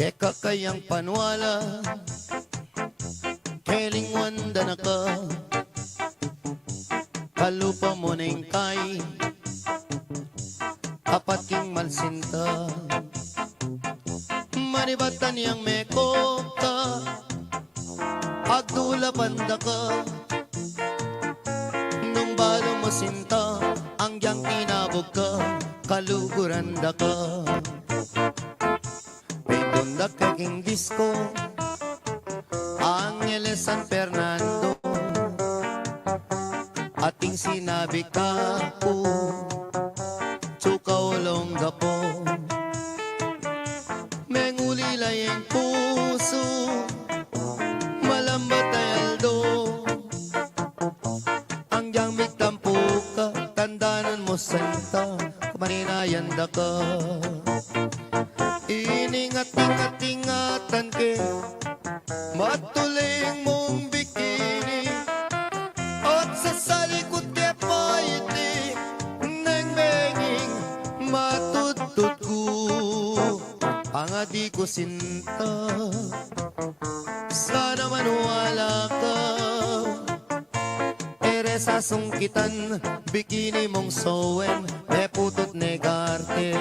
Keka kayang panwala Keling wanda na ka Kalupa mo na kay Apat king malsinta Manibatan yang mekop ka Agdula panda ka Nung balo mo sinta Ang yang tinabog ka Kaluguran da ka Pagpundak kaking disco Angeles San Fernando Ating sinabi ka po Tsukaw longga po Mengulilay ang puso Malambat ay aldo Ang yang migtampo ka Tandanan mo santa Kamaninayan da ka Iningat-ingat-ingatan ke Matuling mong bikini At sa salikod ke paiti Nang benging matutut ko Ang adi ko sinta Sana manuwala ka Ere sa sungkitan Bikini mong sowen Me putot negarte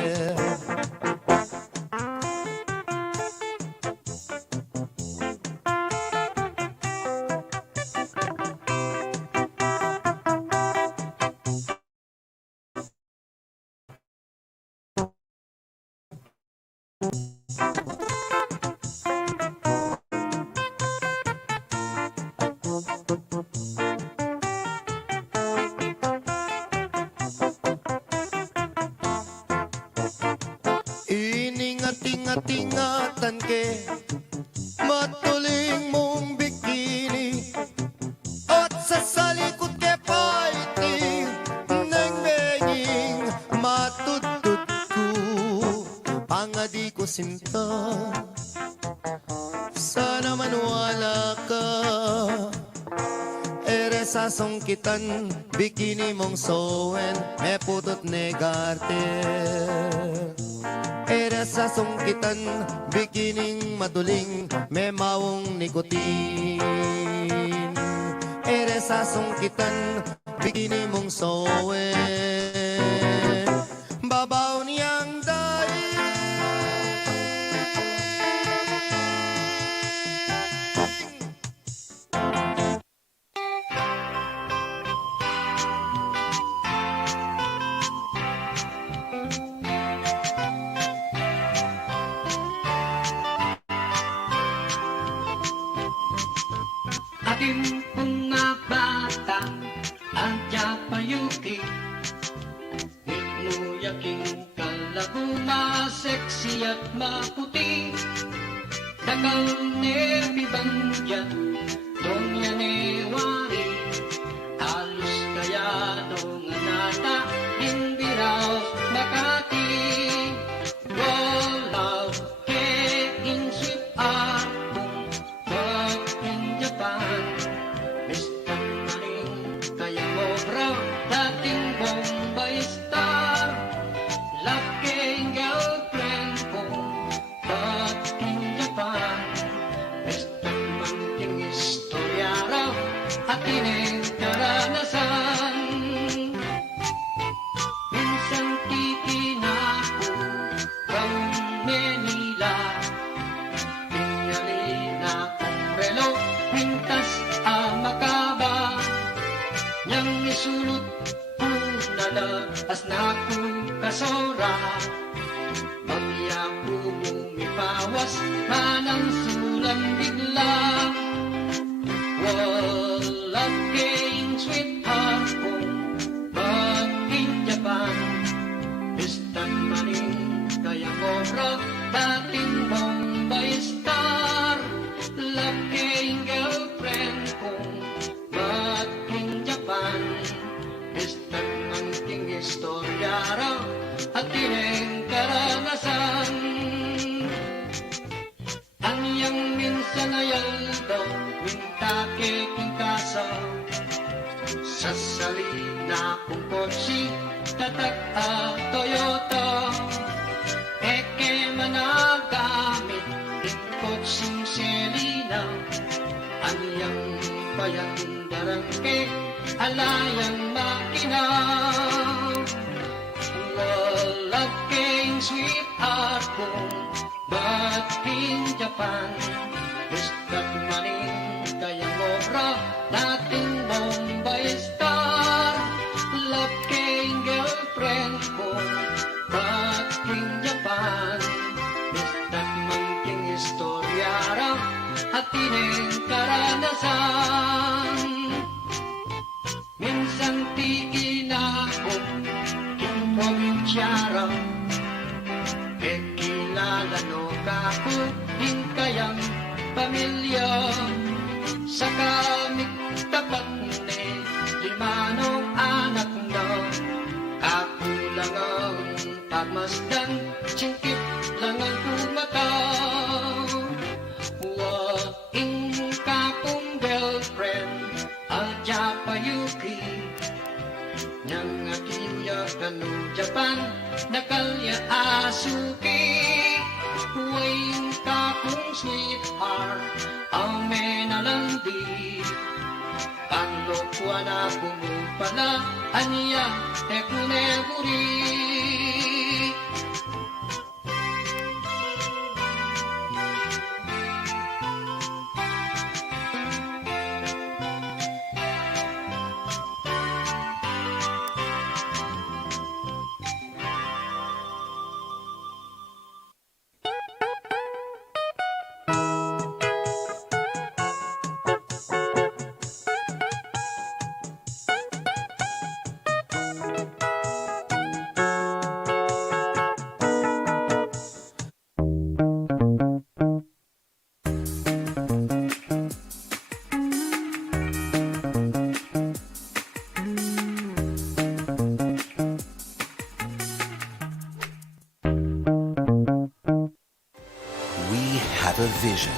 Iningat-ingat-ingatan ke Matuling mong bikini At sa salikod ke paiti Nang benging matutut ko Pangadi ko sinta Sana manuwala ka Ere sa sungkitan Bikini mong sowen Me putot negarte Ere sa sungkitan, bikining maduling, may mawong nikotin. Ere sa sungkitan, bikini mong sowen, babaw niyang daig. Ating mga bata ang Japayuki Nuyaking kalabo seksi at maputi Dakaw ne bibangya Donya ne wari Halos kaya dong anata Imbiraw Makati Walaw ke insip akong Pag in Japan Mr. Maring kaya mo bro Dating Bombay star Laking girlfriend ko Pag in Japan Mr. Manting istorya raw At ining karanasan Minsan titinako From Manila Tingalina kong relo Pintas Amakaba Niyang isulot Nalaas na kong kasora Magya ko mumipawas Manang sulang bigla Walang kayong sweetheart kong Pag in Japan Distant maning kaya kobra Dating Bombay star Laking girlfriend kong Pag in Japan Distant manting istorya raw At tineng karanasan Ang iyang minsan ay aldo Wintake king kaso Sa salina kong kotsi Tatak Toyota Eke managamit bayang darangke alayang makina walaking sweetheart kong bating Japan iskat maning kayang obra dating Bombay Star laking girlfriend kong bating Japan iskat maning istoryara atinin karanasan minsan ti inakot king probinsyara e kilala no kako din kayang pamilya sa kamik tapat ni limanong anak na ako lang ang pagmasdan singkit lang ang kumataw waing kakong girlfriend Alja Payuki Nyang akiya kanu Japan Nakalya asuki Waing kakong sweetheart Ame nalandi Panlokwa na pumupala Anya tekuneburi A vision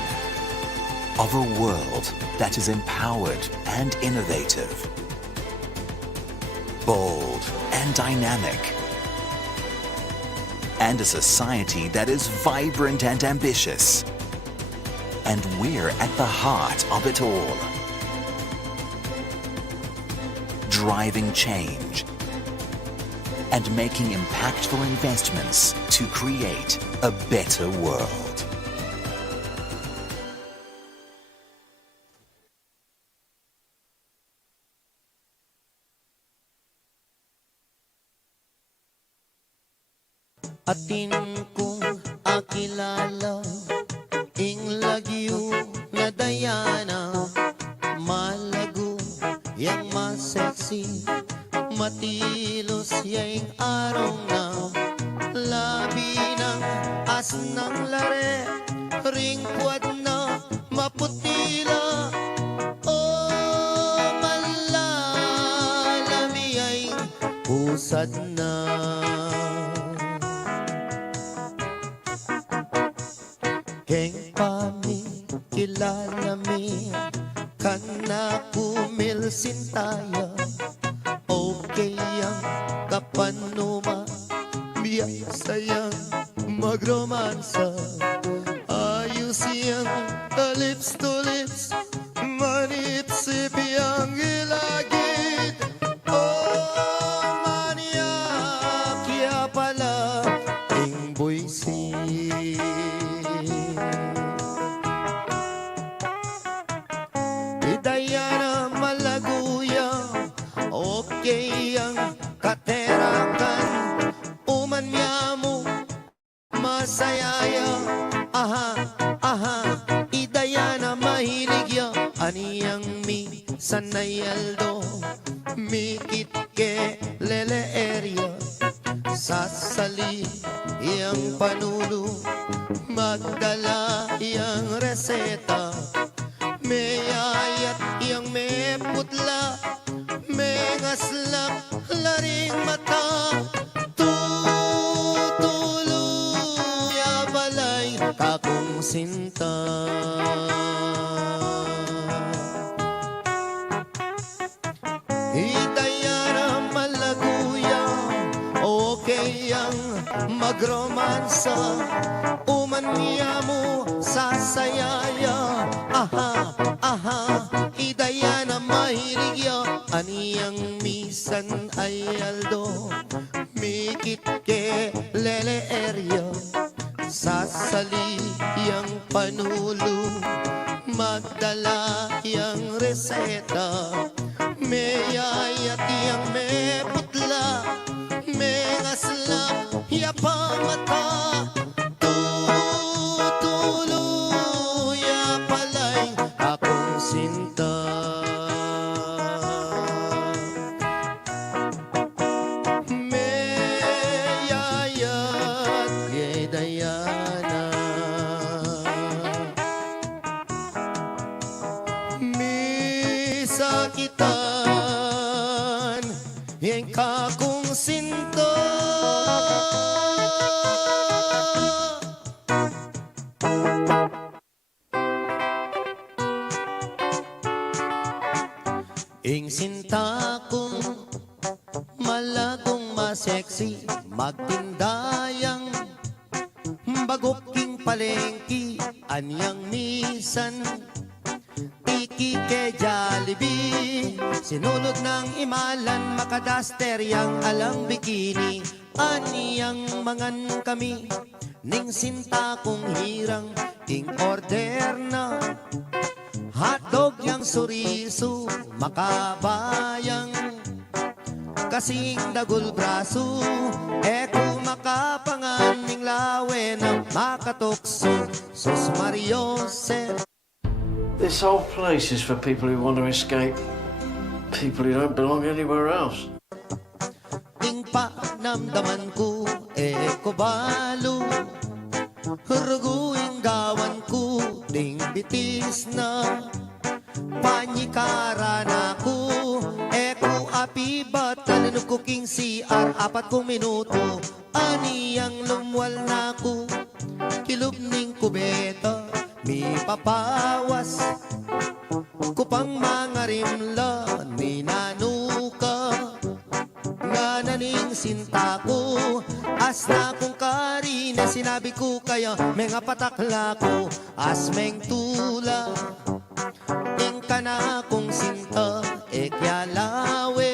of a world that is empowered and innovative, bold and dynamic, and a society that is vibrant and ambitious. And we're at the heart of it all. Driving change and making impactful investments to create a better world. Atin kong akilala ing lagyo na Diana malago yang masexy matilos yang arong na labi ng as ng lare ringkwad na maputila malalami ay pusad na Keng pami kilala mi kana kumilsin tayo okay ang kapanuma biyasayang magromansa ayos yang lips to lips manipsip yang ilagid mania kaya pala ing buisi Diana malaguya okay ang katerakan umanya mo masayaya aha idayana mahilig ya aniyang mi sanayaldo mikit ke lele area sasali yang panulo magdala yang reseta may ayat yang may putla may ngaslak laring mata tutulo ya balay kakong sinta Itayara malaguya okay ang magromansa umanya mo sasayaya aha idayana ay Aldo, mikit ke lele area, sasaliyang panulo, magdala yang reseta, may ayat yang may putla, may aslam yapamata, tutuluya palay akong sinta. May ayat kay Diana, may sakitan yang kakong sinta. Ing sinta kong malagong maseksi, magtindayang bagoking palengki, anyang misan tiki ke Jollibee, sinulog ng imalan, makadaster yang alang bikini, aniyang mangan kami, ning sinta kong hirang, ing order na hotdog yang suriso, makabayang kasing dagul braso, eko makapangan ning lawe na makatokso, sus Mario Sir. This whole place is for people who want to escape, people who don't belong anywhere else. Ting panamdaman ko, eko balo, huruguing gawan ko, ding bitis na, panyikara na ko, eko api batalan ko king CR, 4 minuto, aniyang lumwal na ko, kilub ning kubeta, mi papawas, kupang mga rimla, ni nanuka, nga naning sinta ko, as na kong kari na sinabi ko kaya, mga patakla ko, as meng tula, ing ka na kong sinta, ekyalawe,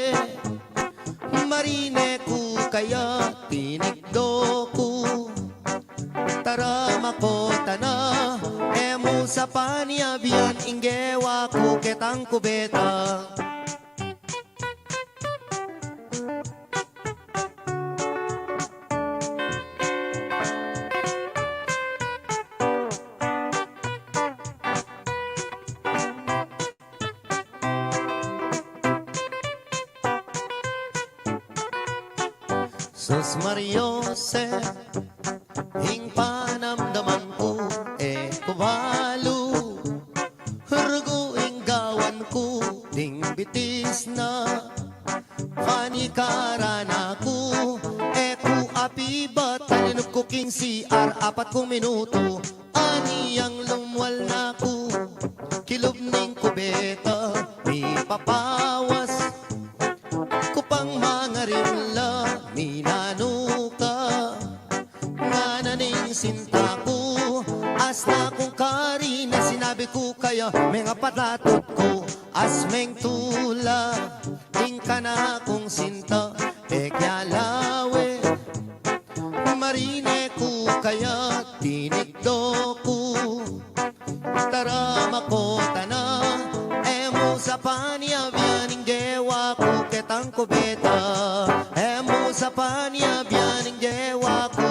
marine ko kaya, tinigdo ko, tara makota na, emo sa paniabian, inggewa ko ketang kubeta. Sus Mario Sir, hing panamdaman ko, kubalo, huruguing gawan ko, ding bitis na, panikara na ko, eku api batalin ko king CR, 4 minuto, aniyang lumwal na ko, kilub ning kubeta, mi papawas, kupang mga rimla, minanuka, nga naning sinta ko, as na kong kari na sinabi ko kaya, mga patatot ko, as meng tula, ing ka na kong sinta, ekyalawe, marine ko kaya, tinigdo ko, tara makota na, emo sa paniabian, inggewa ko ketang kubeta, emo sa paniabian, inggewa ko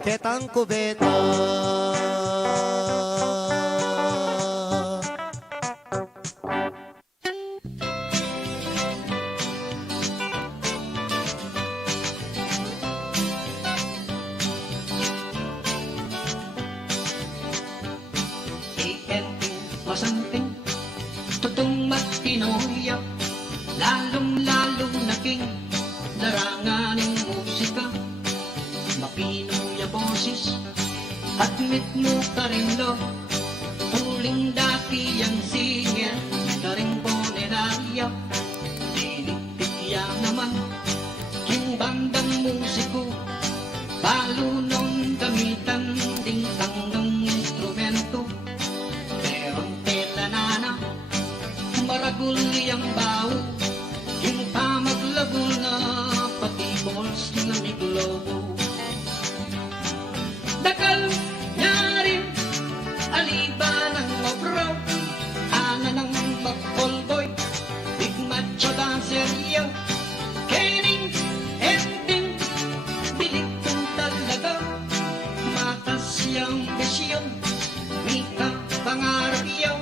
ketang kubeta. Masanting, tutong matinoya, lalong-lalong naking laranganing musika, mapinoya boses, at mo ka rin lo, tuling dati ang singer, na rin bonerarya, tiniktikya naman, yung bandang musiko, palo nung gamitan, ding ng instrumento, maragul yang bau, yung pamaglab ambisyon, mika pangarap yaw,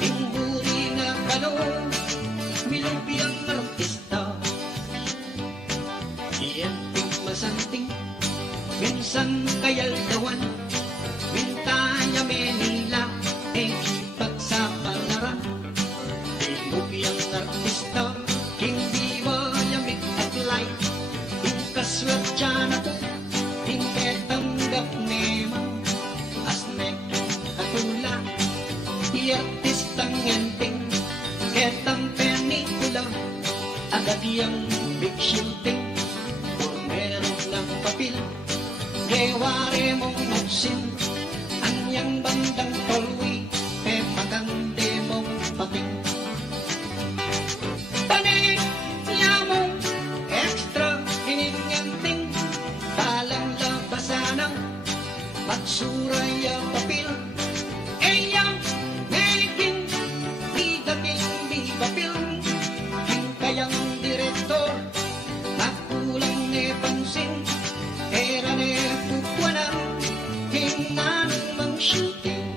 tingguri na balon, milupiyang artista. Iyanting masanting, minsan kayaldawan, Mintanya Manila, pagsapalaran. Milupiyang artista, hindi mayamig at light, kaswat dyan ako, hindi tanggap naman. Asnek katula, i-artistang yanting, ketang pelikula, agad yung big shooting, or meron ng papel, geware mong muksin, anyang bandang tolwi, pepagande mong pating. Tanig, yamong, extra, hininganting, talang labasanang, magsuray ang papel. Eyang, making, di papel, king kayang direktor, makulang ne pansin, era ne pukwanan, king nanang mang shooting.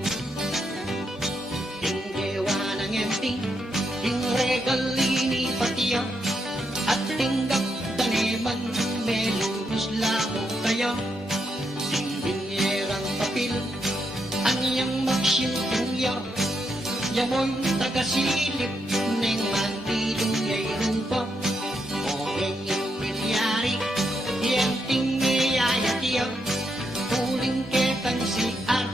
King gewa ng ending, king regalini patiya, at tinggap taneman, melulus lamo kaya. King binyerang papel, anyang mag-shooting ya, yamoy tagasilip, neng mandiluyay rupa. O yung milyari, yang ting mayayatiya, huling ketang si Ar,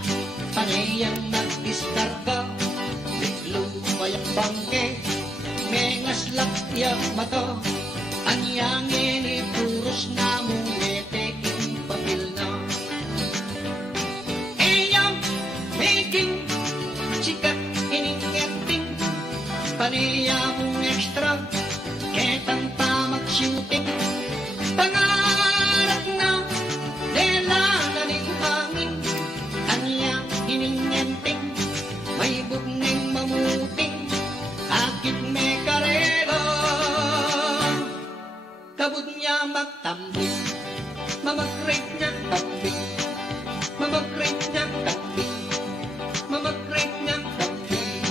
panayang nagdiskarga, biglumayang bangke, mengaslak yang mata, anyang inipuros na mungeteking papel na. Eyang making, sikat iningeting, panayang extra, ketang pa mag-shooting, pangarap na, dela na ning hangin, anyang iningenting, may bugning mamuting, akit may karela. Kabud niya magtambing, mamagrit niya tambing, mamagrit niya tambing, mamagrit niya tambing.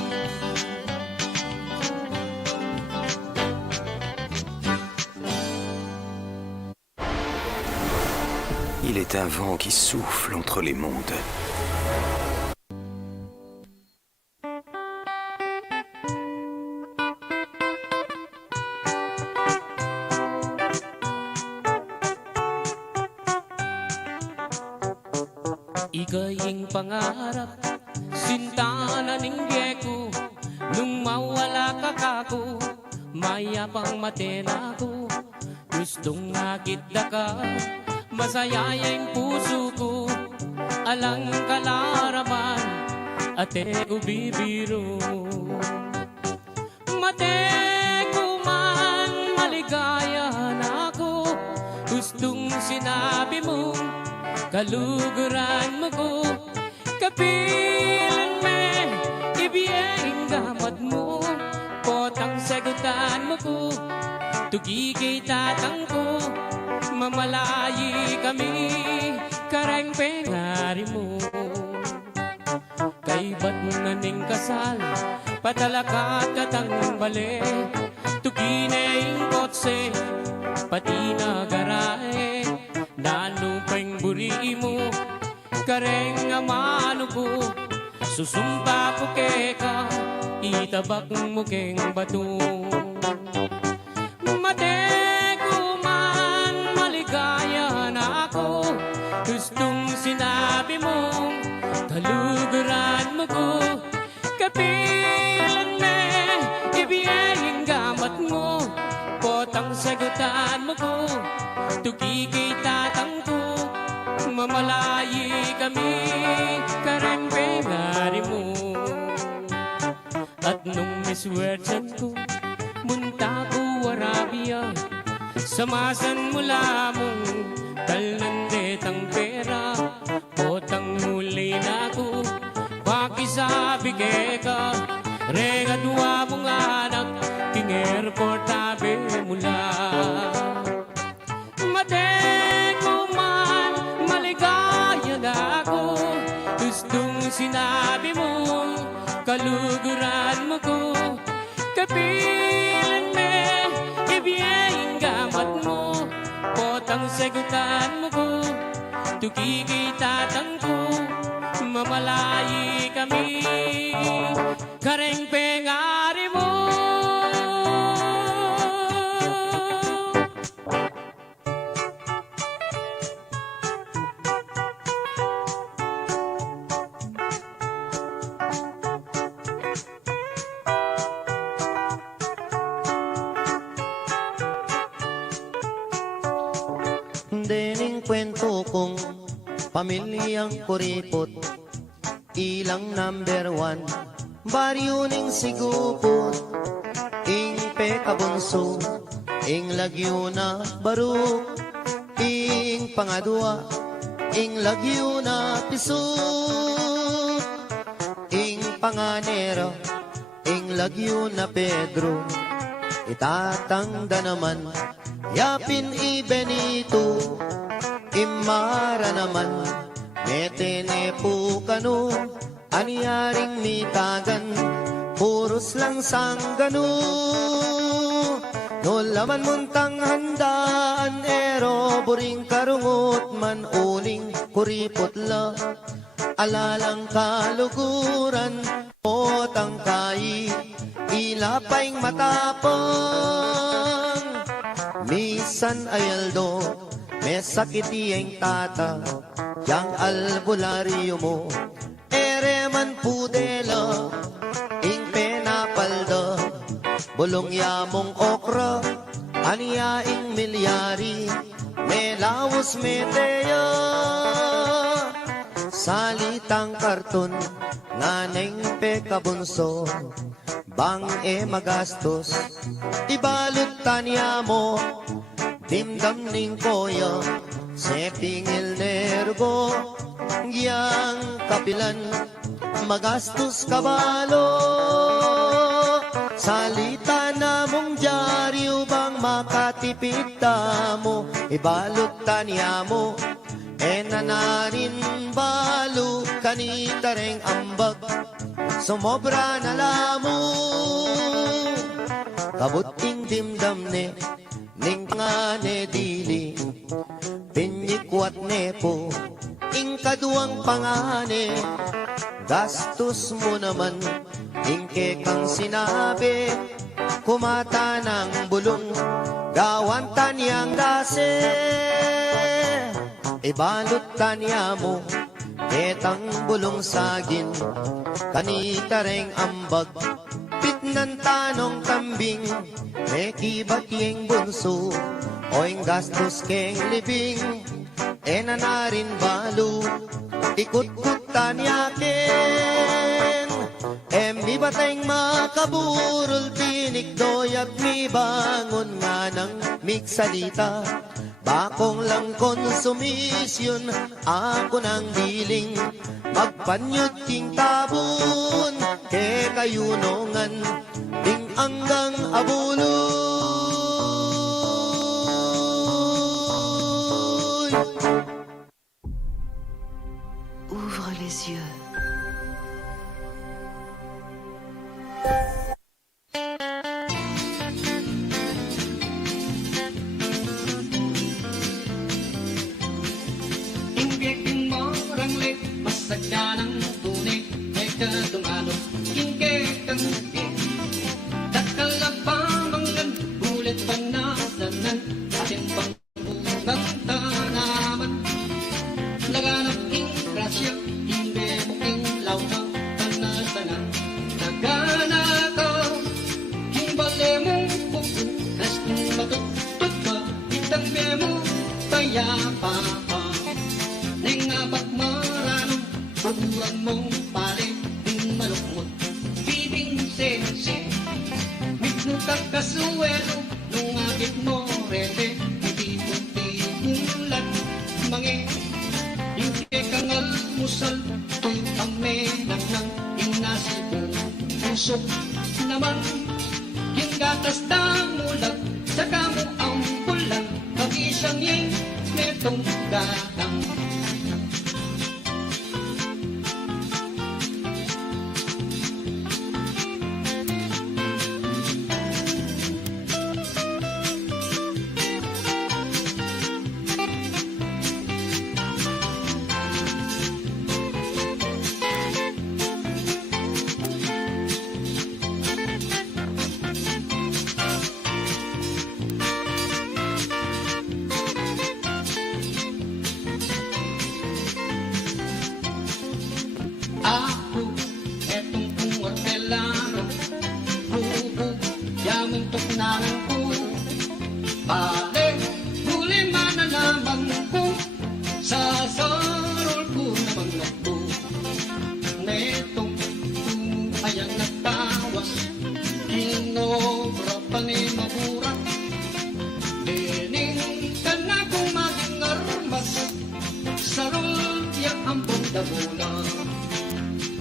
Il est un vent qui souffle entre les mondes. Ika'ying pangarap, sinta na ninggye ko, nung mawala ka kako, mayapang matena ko, gustong nakita ka, masaya yung puso ko, alang kalaraman, ate ko bibiro. Mate ko man, maligaya na ako, gustong sinabi mo, kaluguran mo ko, kapilan me, ibiyeng gamat mo, potang sagutan mo ko, tugigay tatang ko, mamalayi kami, kareng pengari mo. Kay ba't naning kasal, patalakat katang bale, tuginay kotse, pati na garae, nanupeng buri mo, kareng amano ko, susumpa ko keka, itabak mo keng bato. Mate ko man, maligaya na ako, gustong sinabi mo, kaluguran mo ko, kapilan me, ibiyeng gamat mo, potang sagutan mo ko, tugigay tatang ko, mamalayi kami, karang pengari mo. At nung miswertsan ko, munta ko Arabia, samasan mula mong talnandetang pera, potang muli na ko, pakisabi ka, regadwa mong anak, king airport tabi mula. Mate ko man, maligaya na ako, Gustong sinabi mo, kaluguran mo ko. Kapilan me, ibiyayang gamat mo. Potang sagutan mo ko, tugigay tatang ko. Mamalayi kami, kareng pengari mo. Dening kwento kong pamilyang kuripot, ilang number 1, baryo ning sigupot, ing pekabunso, ing lagyo na baruk, ing pangadwa, ing lagyo na pisut, ing panganero, ing lagyo na Pedro, itatangda naman, yapin i Benito, imara naman, metene po kano, anyaring mitagan, puros lang sanggano. No laman muntang handaan, ero buring karungot man uling kuripot la, alalang kaluguran, potang kai, ilapaing matapang. Misan ayaldo, may sakit iyeng tata, yang albularyo mo, ere man pudela, ing penapalda, bulong yamong okra, aniya ing milyari, may lawas meteya, salitang karton, nganeng pekabunso, bang e magastos, ibalot tanya mo, dimdam ning koya, sepingil nergo, giyang kapilan, magastos kabalo, salita na mong dyaryo bang makatipid mo, ibalot tanya mo, enanarin balo, kanita reng ambag, sumobra na lamo, kabuting dimdam ne, ning nga ne dili, pinyikwat ne po, ing kaduang pangane, gastos mo naman, ing kekang sinabi, kumata ng bulong, gawan tanyang dase, ibalot tanya mo, ketang bulong sagin, kanita reng ambag, pitnan tanong kambing, mekibat yeng bunso, oing gastos keng libing, enanarin balu, ikut-kutan yakin, mi bateng makaburol, tinik doyag mi bangon nga ng miksalita, bakong lang konsumisyon, ako ng biling, magpanyod king tabon, ke kayunongan, ding anggang abuloy. Ouvre les yeux. Inggeking mo ranglit, masagya ng tunay, may kadungalo, inggeking dakalapamangan, bulit panasanan, ating pangbugang tanaman, laganap ing grasya, hindi mo ing launaw, tanasanan, naganako, himbale mong puso, kasting matutut ka, itang mo, payapa pa. Neng abak maranong, pagurang mong pali, ding malukmot, bibing sense. Mitnutak kasuwelo, nung agit mo rete, hindi punti-ulat, mange. Yung kekang almusal, tutang menang nang inasipo, pusok naman. Yung gatas damulag, saka mo ang pulang, pag-isang yung netong gatang.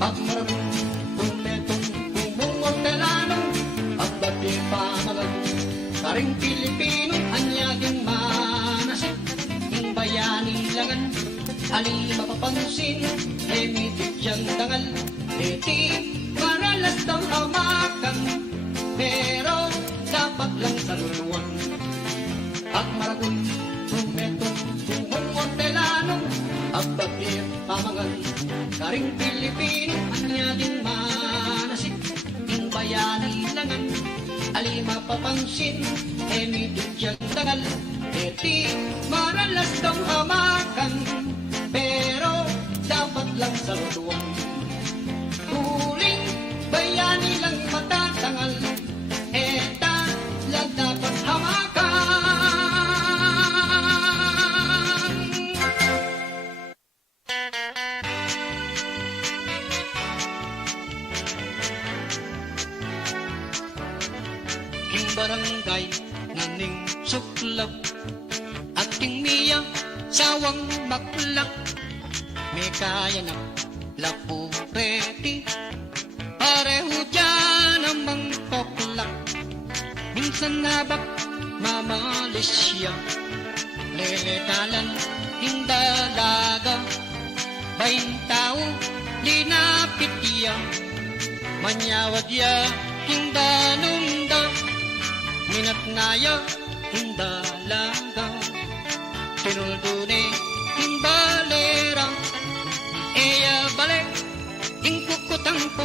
Pagmarang tumetong kumungortelano, ang babi pamalag, karing Pilipino, anyaging manasik, yung bayani langan, ali mapapansin, emitig diyang dangal, eti maralas daw hamakan, pero dapat lang saluluan. Pagmaragul, tumetong kumungortelano, ang babi pamagal, karing Pilipino, anyaging manasik, yung bayani langan, ali mapapansin, emitig diyang dangal, eti maralas daw hamakan, pero dapat lang sa lutuan. Huling bayani lang matatangal, eta lang dapat hamakan. King barangay naning suklap, ating miya sawang maklak, may kaya na lapureti, pareho dyan ang mangkoklak. Minsan nabak mamalis siya, leletalan hindalaga, bayin tao linapit niya, manyawad ya hindanunda, minatnaya hindalaga, tinuldune himbalera, eya bale ingkukutang po,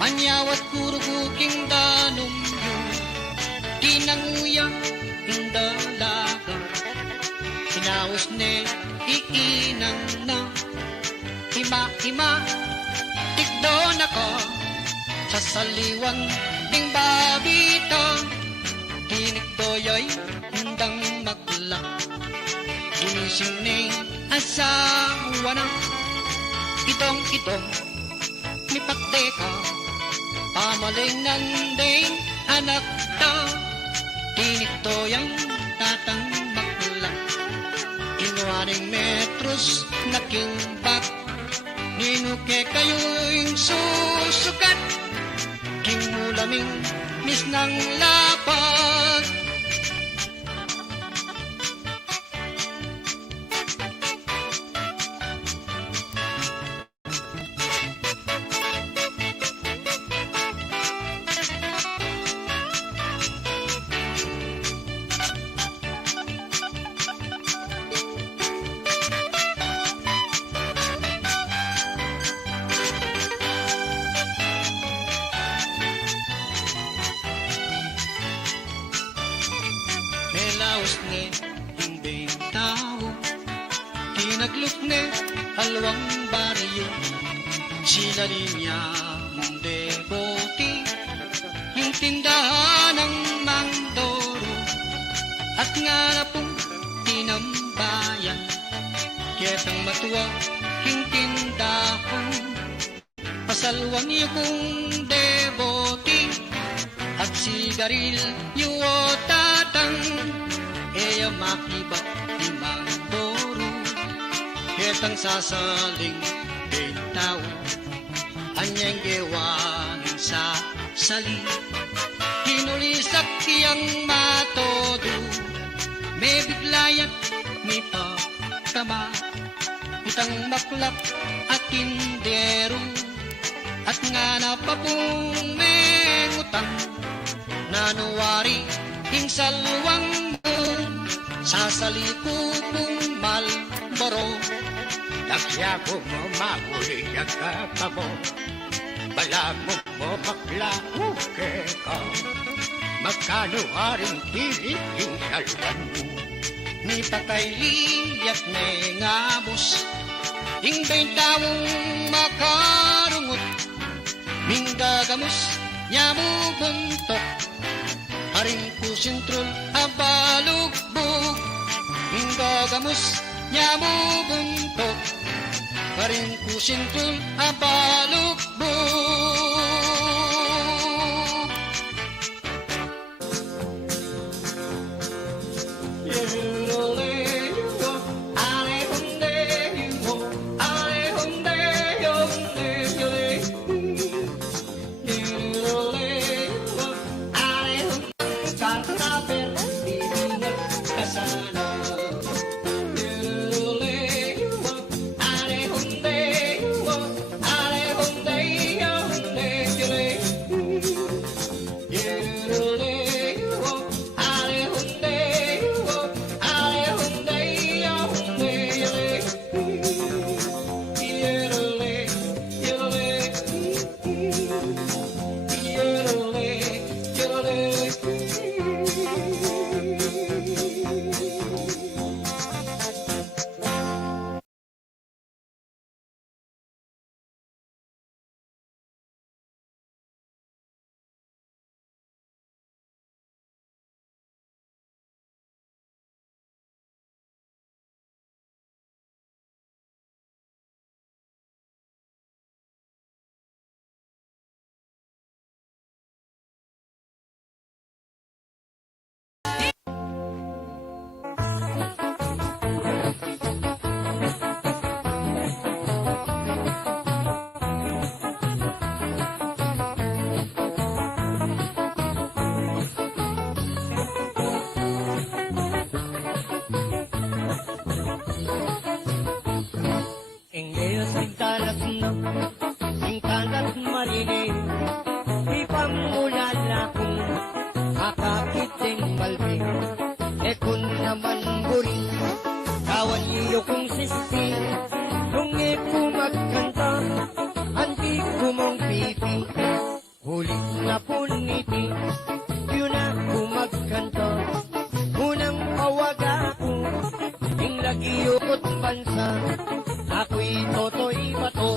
manyawat kuruguking danumyo, tinanguya hindalaga, sinaus ne iinang na, ima-ima tikdon ako, sa saliwan ding babita, tinik toyoy hindang maklak, ginising ni asawa na, itong mipagdeka, pamaling nanding anak ta, tinik toyoy tatang maklak, inuaring metros na kingbak, ninuke kayo'y susukat, king mulaming mis ng lapag. Melaos ne hindi tao, tinaglok ne alwang baryo, sila rin niya deboti, yung tindahan ng Mandoro, at nga na pong tinambayan, kiyetang matuwa yung tindahan, pasalwang yung deboti, at sigarilyo o tatang, eya makiba di Mandoro, ketang sasaling bentaw, anyang gewan sa sali, hinulisak tiyang matodo, may biglayat may pagkama, itang maklak at tindero, at nga na pa pong mengutang, nanuwari hing salwang mo, sasalikupong Malboro, Nagsya ko mo mahuli ang kapamo, balamog mo maklauke ka, magkano aring pilit yung salwan mo. ni patay liyat may ngamos, hing bentawong makarungot, minggagamos niya mo buntok, haring kusintrol abalugbog, minggagamos niya mo buntok, haring kusintrol abalugbog. na singkalat marinig di pamulala kung akakiting malbing e kun naman buri kawan iyo kong sisti nung iku magkanta anti kumong pipi huli na puniti yun ako magkanta unang pawag ako ting lagiyot bansa ako'y toto'y bato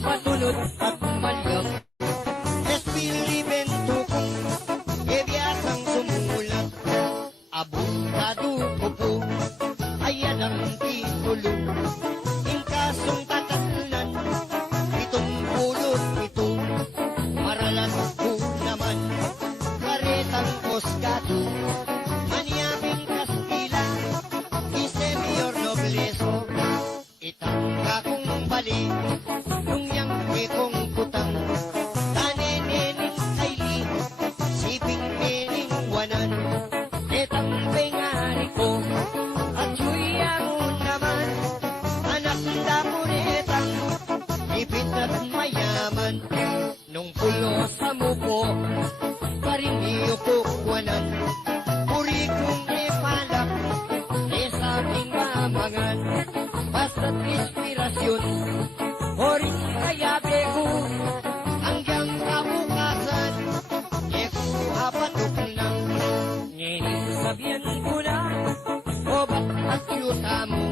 patulot at malyam espilibento kong ebiyasang sumulat abukado ko po ayan ang titulo ingkasong tatatnan itong pulot ito maralan ko naman karetang Osgado manyabing Kastila Iseñor Nobleso itangka kong bali nung yang ikong kutang tanenening kaili siping mening wanan etang pengari ko at suyago naman anak na muretang ipit at mayaman nung pulo sa muko paringiyo ko wanan puri kong ipalak sabing mamangan basta't inspirasyon orin kayabe ko hanggang kabukasan ekuha patok ng sabihan ko na obat at yuta mo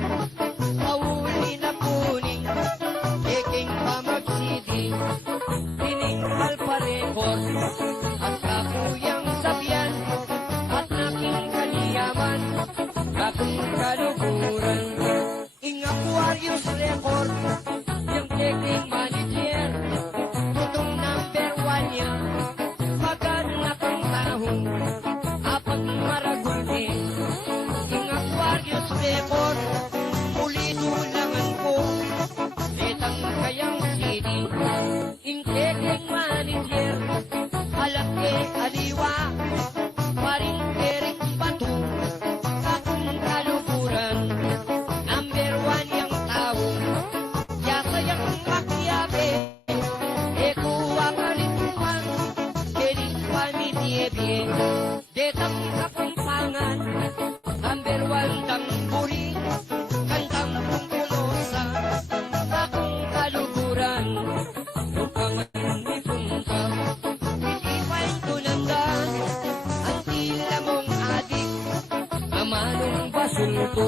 pauli na puning eking pamagsidi tiningal pa record at kakuyang sabihan at naking kaniyaman kakong kaluguran ing Aquarius record yung taking manager tutong number 1 niya pagkanak ang tahong apat maragulti ing Aquarius record ulito langan ko setang kayang city ing taking manager alak ke aliwa paring Eric Batu kakong kaluguran number 1 yang tao yasa yang makiabe ekuha kalituan keling pamitiebe detang kapampangan number 1 tang buri kantang pungkulosa kakong kaluguran tukangan ni punta itipain tunandan ang tila mong adik amanong basulto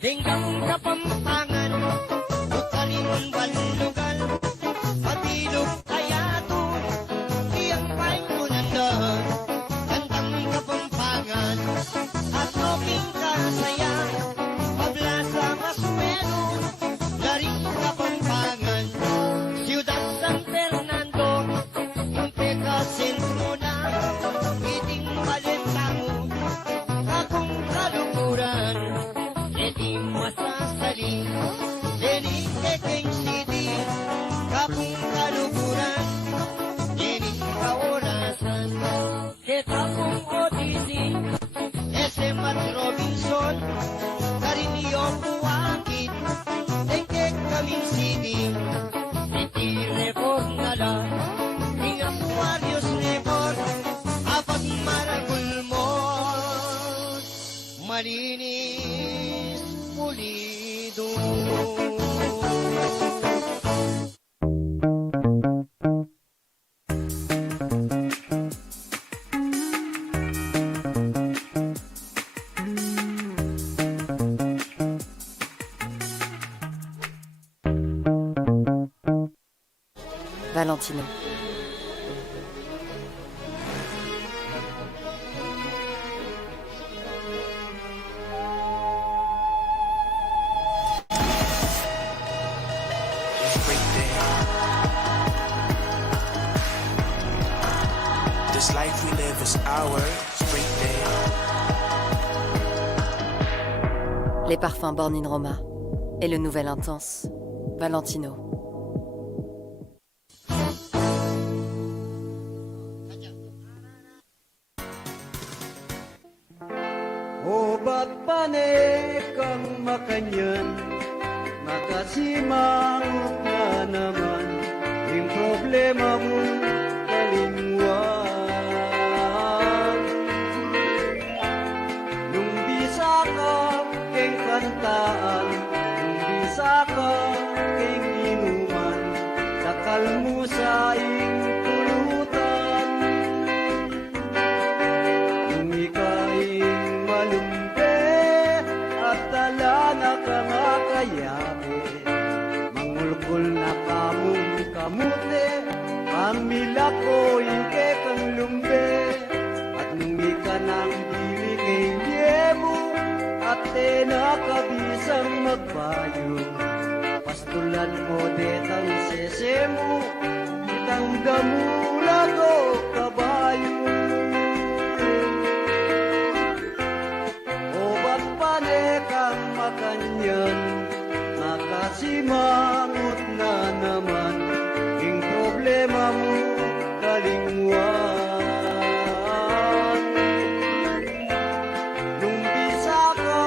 Dinggang kapampangan Butaling banlugal Patilog kayato Iyang paing tunandan Kantang kapampangan At loking kasaya Pablasa Masuelo Laring kapampangan Ciudad San Fernando Impeka sentro na Iting Balentamo Akong kaluguran Edi masasali Deni Teking City Kapung kaluguran Deni kaorasan Ketapong Odyssey SM at Robinson Karinio Puwakit Tengkek Kaming City Iti Record na lang Ing Aquarius Record Apat Maragulmos Malinis pulido. Valentino. This life we live is ours. Spring day. Les parfums Born in Roma et le nouvel intense, Valentino. O ba't kang makanyan, makasimangot na naman, yung problema mo kalingwan. Nung bisa ka keng kantaan, nung bisa ka keng inuman, dakal mo sa ing pulutan. Nung ikaing malumpe at tala na kangakayabe, mangulkol na kamong kamute, pamila ko inke kang lumbe. At nung ika nang dili kay Diemo, at nakabisang magbayo, pastulan mo detang sesemo, itang damulago kabayo. O ba't kang makanyan, makasimangot na naman, yung problema mo kalingwan. Nung bisa ka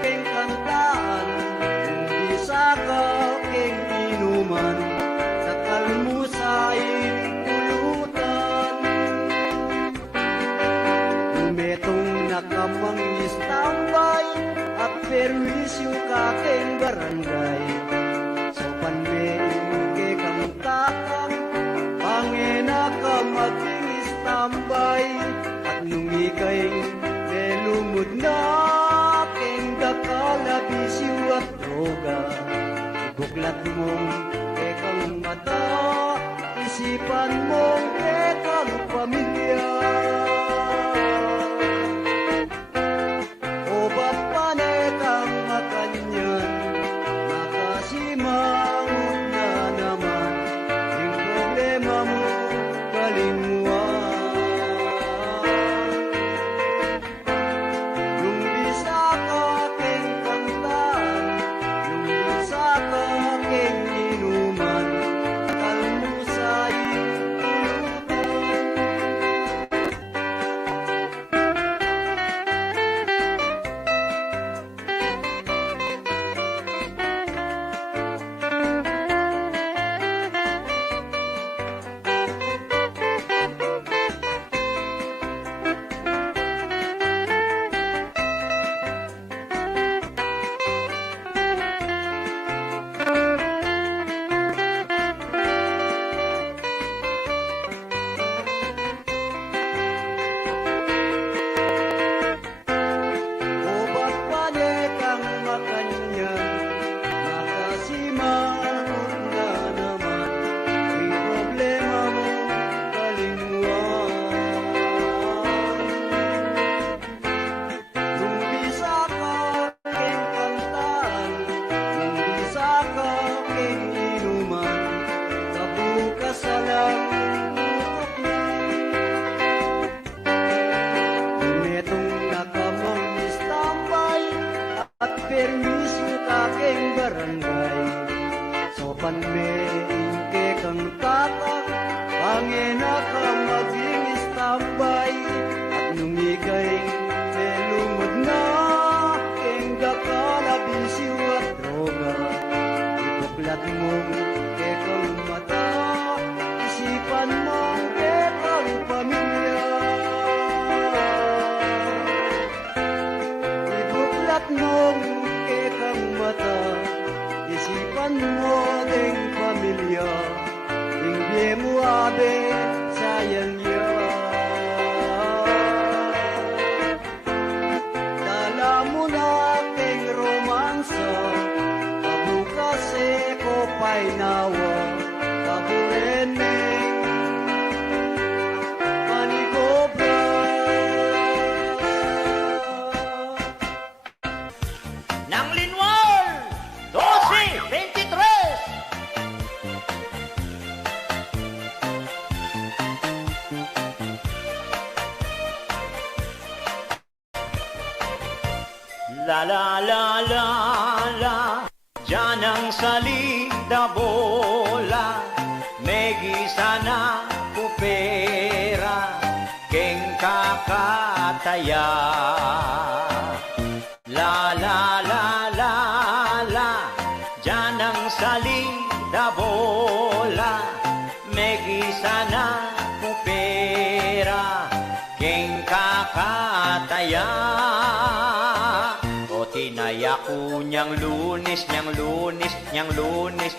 keng kantaan, nung bisa ka keng inuman, takal mo sa ing pulutan. Metong nakamang istambay at perwisyo ka keng barangay. So panmeingke kang takang, pangena ka maging istambay. At nung ikay nelumod na keng dakalabisyo at droga, ibuklat mong kekang mata, isipan mong kekang pamilya. O ba't kang makanyan, makasimangot na naman, yung problema mo kalingwan. Nung bisa ka keng kantaan, nung bisa ka keng inuman, kalmo sa iyong pulutan. O ba't kang makanyan, makasimangot na naman, yung problema mo kalingwan. Nung bisa ka keng kantaan, nung bisa ka keng inuman, kabukas lang utok na. Metong nakamang istambay at permisyo ka keng barangay. So panmeingke kang tatak, pangena ka maging istambay. At nung ikay nelumod na keng dakalabisyo at droga, ibuklat mong kekang mata, isipan mong kekang pamilya. Ibuklat mong kekang mata, isipan mo ding pamilya. Hindi mo abe sayang dala mo na keng romansa, kabukas ko pa'y nawa, kabureneng manigobra. Nang Linwal 12-23. La la la la la, dyan ang salida bola, megi sana kupera, keng kakataya. La la la la la, dyan ang salida bola, megi sana kupera, keng kakataya. O tinaya ko niyang lunes, niyang lunes, niyang lunes.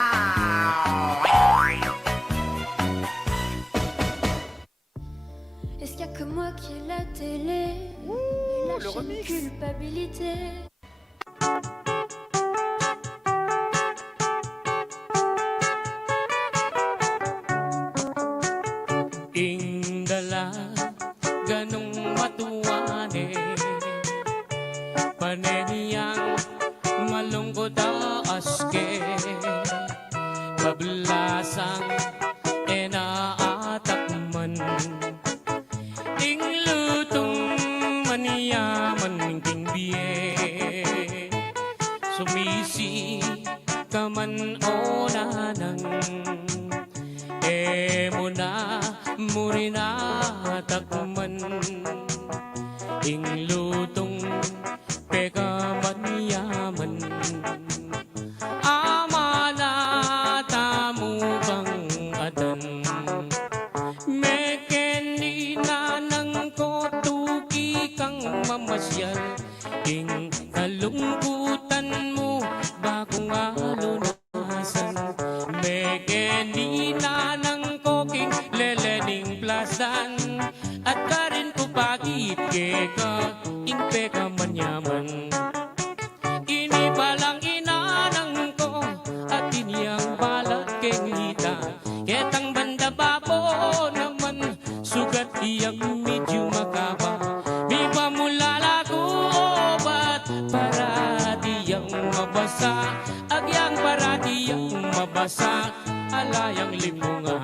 Est-ce qu'il y a que moi qui ai la télé? Et la chaîne culpabilité. Indala ganong matuwane, paneniyang malungkot aske, kablasang enaatakman, ing lutong maniyaman king biye, sumisi kaman o nanang, mo na murina takman, ing lutong pekaman yaman, amala tamu kang adan, mekeni nanang ko tuki kang mamasyal, ing kalungkutan mo bagong alunasan, mekeni nanang koking lelening plasan, at karin ko pagit keka ing peka manyaman. Ini palang inanang ko at iniyang balat keng hita, ketang banda bapo naman sugat iyang medyo makaba, mi pamulala ko obat para diyang mabasa, agyang para diyang mabasa, alayang limunga.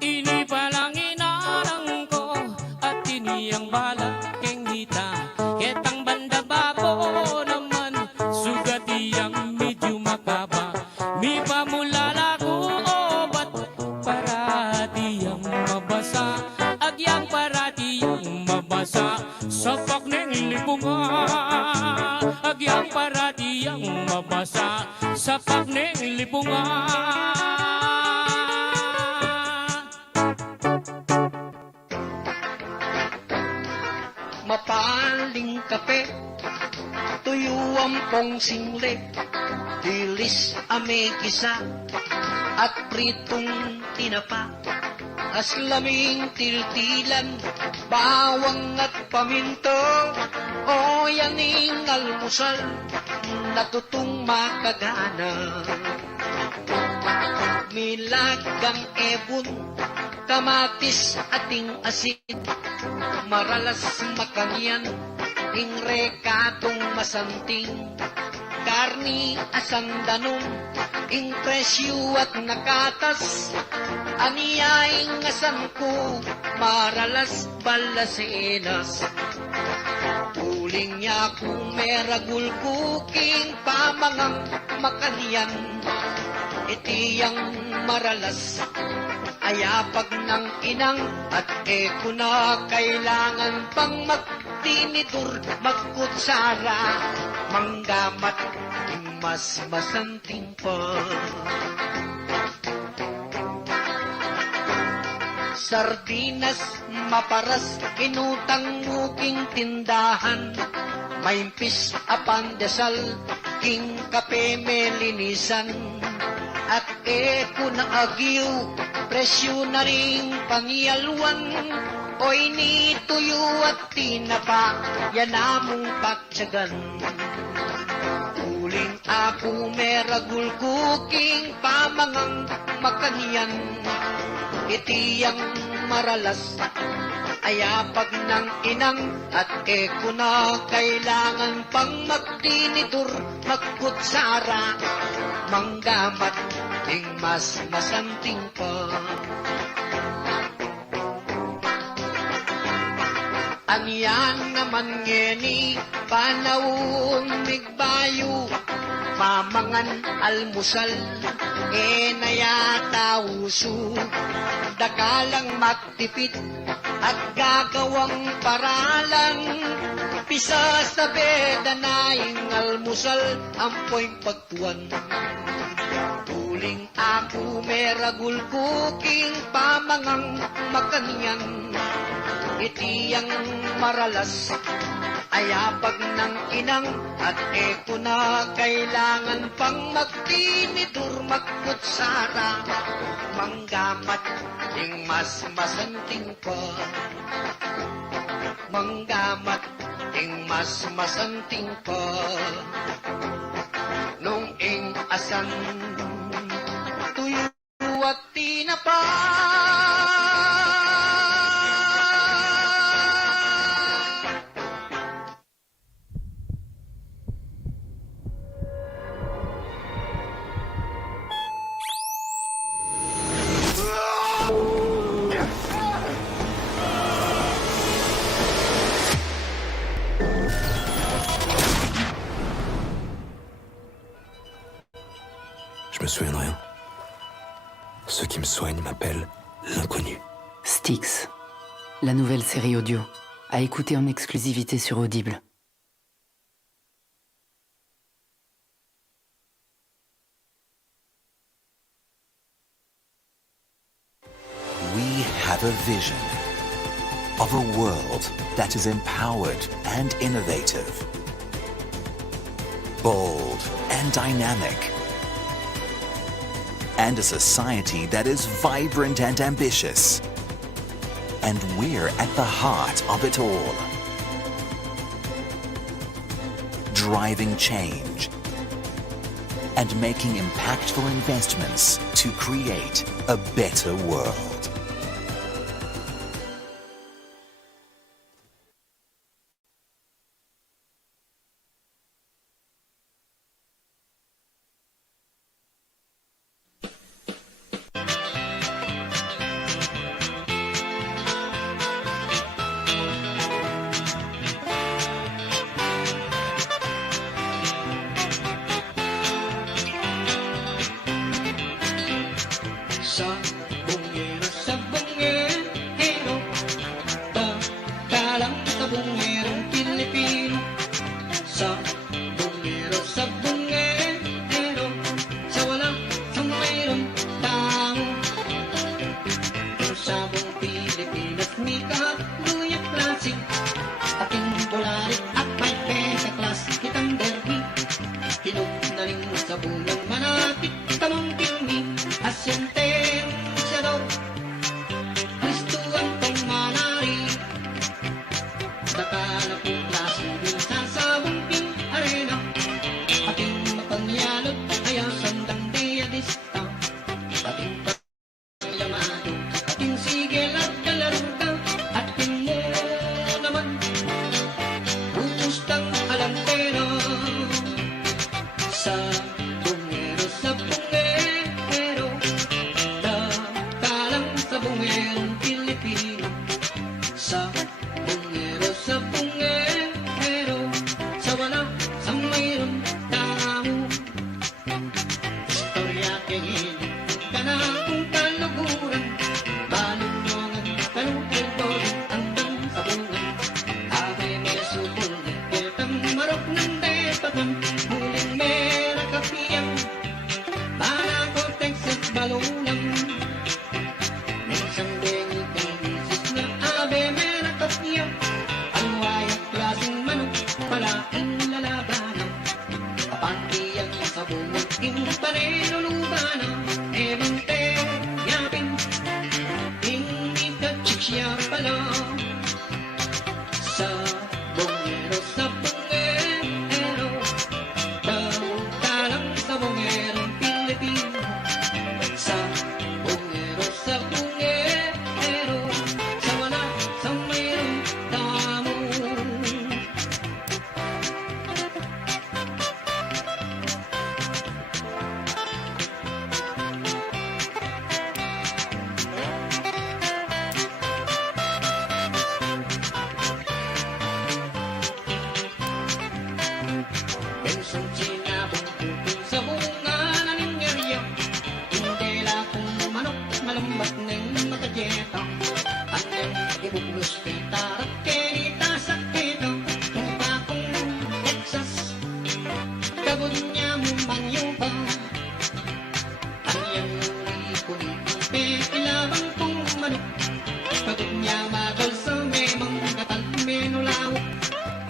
Ini palang inarang ko at iniyang balat keng hita, ketang banda bako naman sugat iyang medyo makaba, mi pamulala ko obat para diyang mabasa, agyang para diyang mabasa, sapak neng lipunga, agyang para diyang mabasa, sapak neng lipunga. Mapaling kape, tuyuan pong single, dilis ame kisa, at pritong tinapa, aslaming tiltilan, bawang at paminto, o yaning almusal, natutong makagana. Milagang ebon, kamatis ating asin, maralas makanyan, ing rekatong masanting, karni asandanong, ing presyo at nakatas, aniyaing asan ko, maralas balasenas. Uling niya kung meragul kuking pamangang makanyan, itiyang maralas, ayapag ng inang at eko na kailangan pang magtinitur, magkutsara, manggamat, mas masanting pa. Sardinas, maparas, inutang muking tindahan, maimpis apan desal, king kape melinisan, at eko na agyo, presyo na ring pangiyalwan, oy ni tuyo at tinapa, yan among patsyagan. Uling ako meragul kuking pamangang makaniyan, itiyang maralas, ayapag ng inang at eko na kailangan pang magdinidur, magkutsara, manggamat, ting mas masanting pa. Anyan naman ngeni, panawong migbayo, mamangan almusal, nayata uso, dakalang magtipid, at gagawang paralan, pisa sa beda naing almusal, ampoy pagtuan. Tuling ako meragul kuking pamangang makanyan, itiyang maralas, ayapag ng inang at eko na kailangan pang magtinidur, magkutsara, manggamat, ting mas masanting pa. Manggamat, ting mas masanting pa. Nung ing asan tuyo at tinapa, Je me souviens de rien. Ceux qui me soignent m'appellent l'inconnu. Styx, la nouvelle série audio, à écouter en exclusivité sur Audible. We have a vision of a world that is empowered and innovative, bold and dynamic, and a society that is vibrant and ambitious. And we're at the heart of it all. Driving change and making impactful investments to create a better world. Sa bungero, pagkalang sa bungerong Pilipino. Sa bungero, sa walang sa mayroong tao. Kung sa buong Pilipinas, may kahaluyang klase, ating dolarit at may pesa klase, kitang derby. Hinog na rin sa bulang manapit, tamang pilmi, asyente. Sa bungero, sa bungero. bublos petara kenita sa keto kung pakong Texas kabon niya mo man yung ba anyang uri ko ni ilabang kong manok kabon niya magal sa memang katal menulaw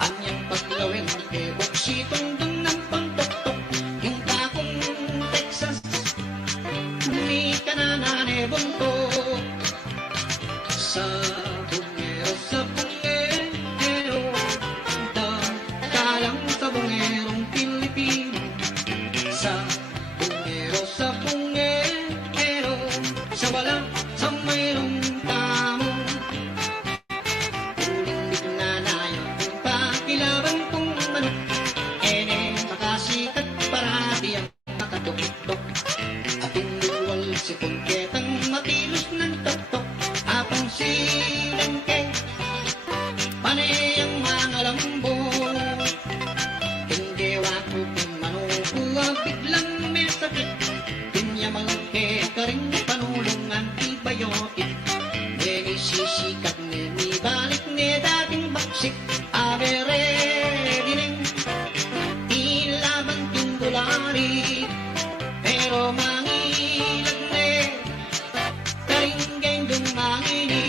anyang paglawin e boksitong dun ng pangtok yung pakong Texas ni kananane bunto sa bungero dalang sa bungerong Pilipino sa bungero sa walang sa mayroong tamo uling bignanayo pakilaban kong manok ene makasikat parati ang makatuktok ating luwal si pungketang matilos ng tuktok apang silengke panay ang mga lambo hindi wako pimanukuha biglang may sakit pinyamangke ka rin panulong antibiotic neni sisikat neni balik ni dating baksik abere dineng ilaban tinggulari pero mangilag ne karinggay dumangini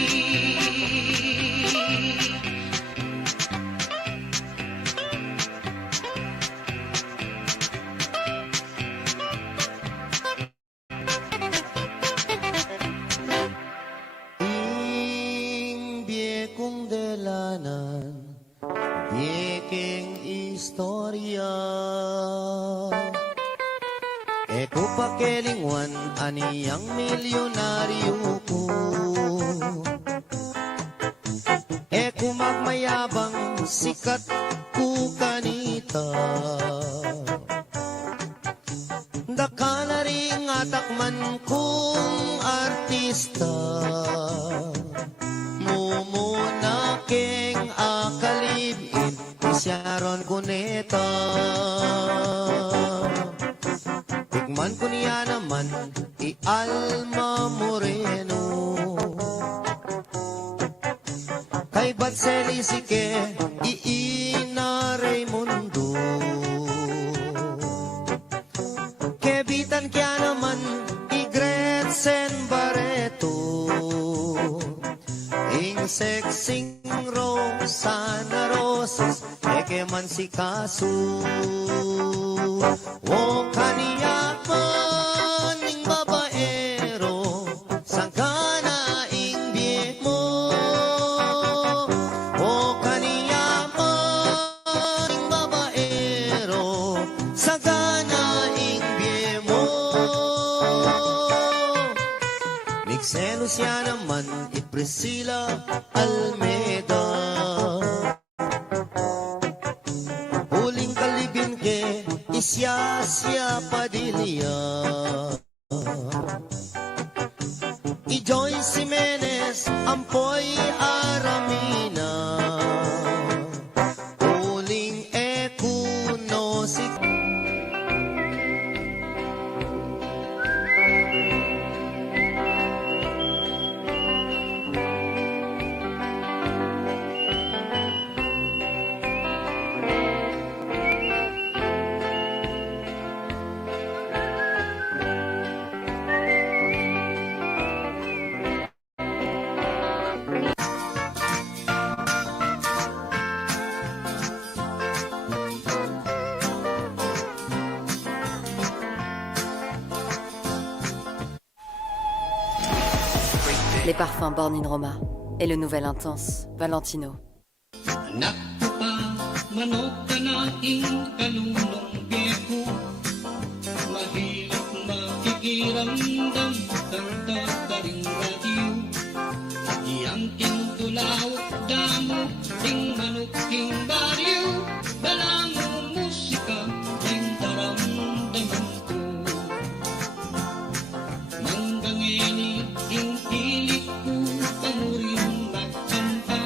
Ing biekong delanan, biekeng istorya. Eko pakelingwan, aniyang milyonaryo ko. Eko magmayabang, sikat ko kanita. Dakala ring atakman kong artista. Mumuna keng akalibin isyaron kuneta tikman ko niya naman i Alma Moreno kay Batseli Sike i Ina Raimundo kebitan kya naman i Gretchen Barreto ing sexing Rosana Roses eke man si kaso o kaniya man ing babaero sangkana ing biye mo o kaniya man ing babaero sangkana ing biye mo Migselo siya naman i Priscilla Almeida huling kalibin ke isya Padilla i Joyce Jimenez Ampoy Aramina huling ekuno si Les parfums Born in Roma et le nouvel intense Valentino. Anak ko pa, manok ka na ing kalulong biyeko mahirap makikiramdam kanta ka ring radyo iyang tintulaw damo ting manok king baryo balang musika ing taramdaman ko manggangeni ing pilit ko pangurin magkanta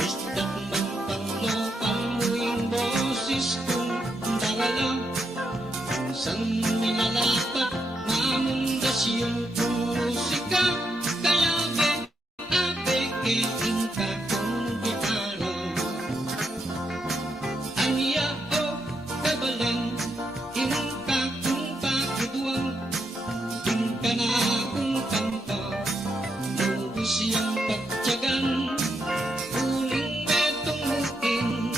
istat man panglopal mo ing boses kong dalalang minsan nilalapat mamundasyon kong musika kaya be abe ke ingka kung gitara Anya o kabalan ingka kung pakiduang ingka na kung kanta lubos yang pagtyagan uling metong muin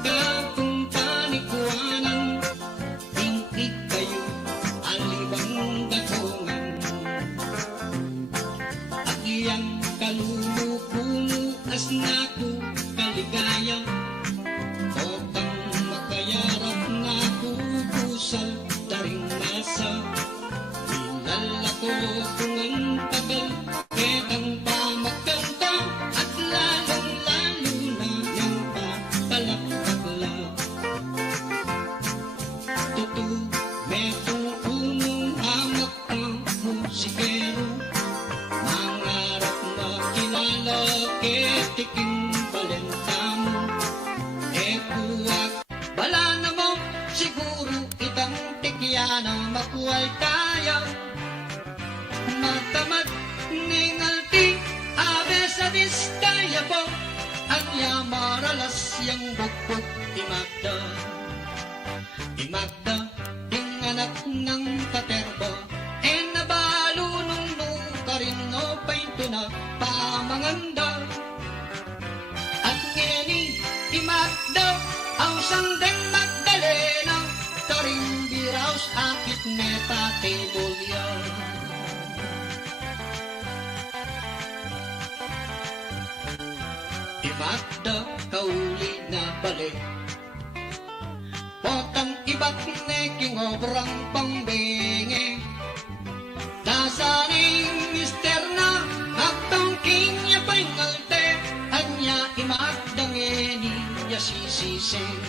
ka kung panikuanan ingkit kayo alibang datungan Iyang kalulukunuas na ko kaligaya Kopang makayarap na ko pusal daring nasa Ilala ko kung ang tagal Ketang pa magkanta At lalong-lalo na yung papalakakla Tutu, metong unong hamak ang musikero Mangarap na kilala ketiking balentamo kuwak bala na mo siguro itang tikyana makuwal tayo Matamat ningalti abe sa distaya po Anya maralas yang bukbuk imagda Imagda yung anak ng katerba nabalo nung rin o paito na pamanganda At ngeni imagda ang sandeng Magdalena Taring biraos akit neta tebulya Imagda kauli na balik Potang ibat neking obrang pambenge Nasaning mister na Nagtangking niya paingalte Anya imakdangeni niya sisising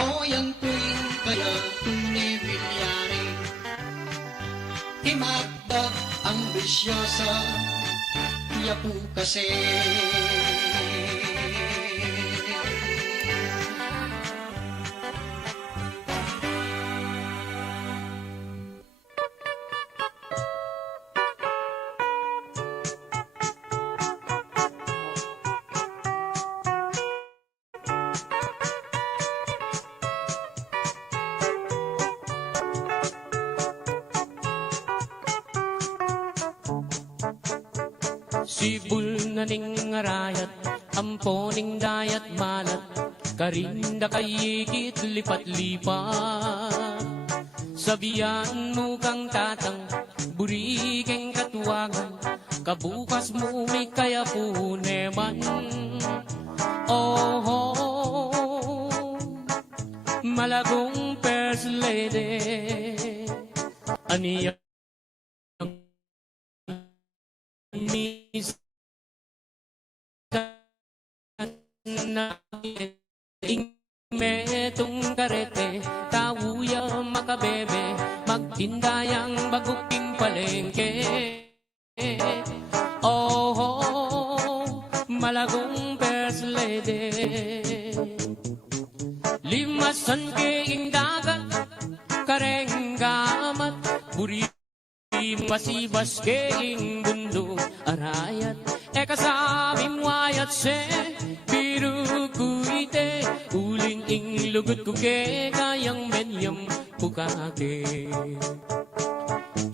O yan tuwing kaya tunay milyari Imakda ang bisyosa Niya po kasi Sibul na ning ngarayat, amponing dayat malat, karinda kayikit lipat-lipat. Sabihan mo kang tatang, burikeng katuwangan, kabukas mo may kaya puneman. Oh, malagong first lady, aniya na metong karete tawuya makabebe magtindayang baguking palengke malagong first lady limasan keing dagat karenggamat buri masibas keing bundo arayat kasabing wayat se biru kuite uling ing lugut ku ke kayang menyem bukake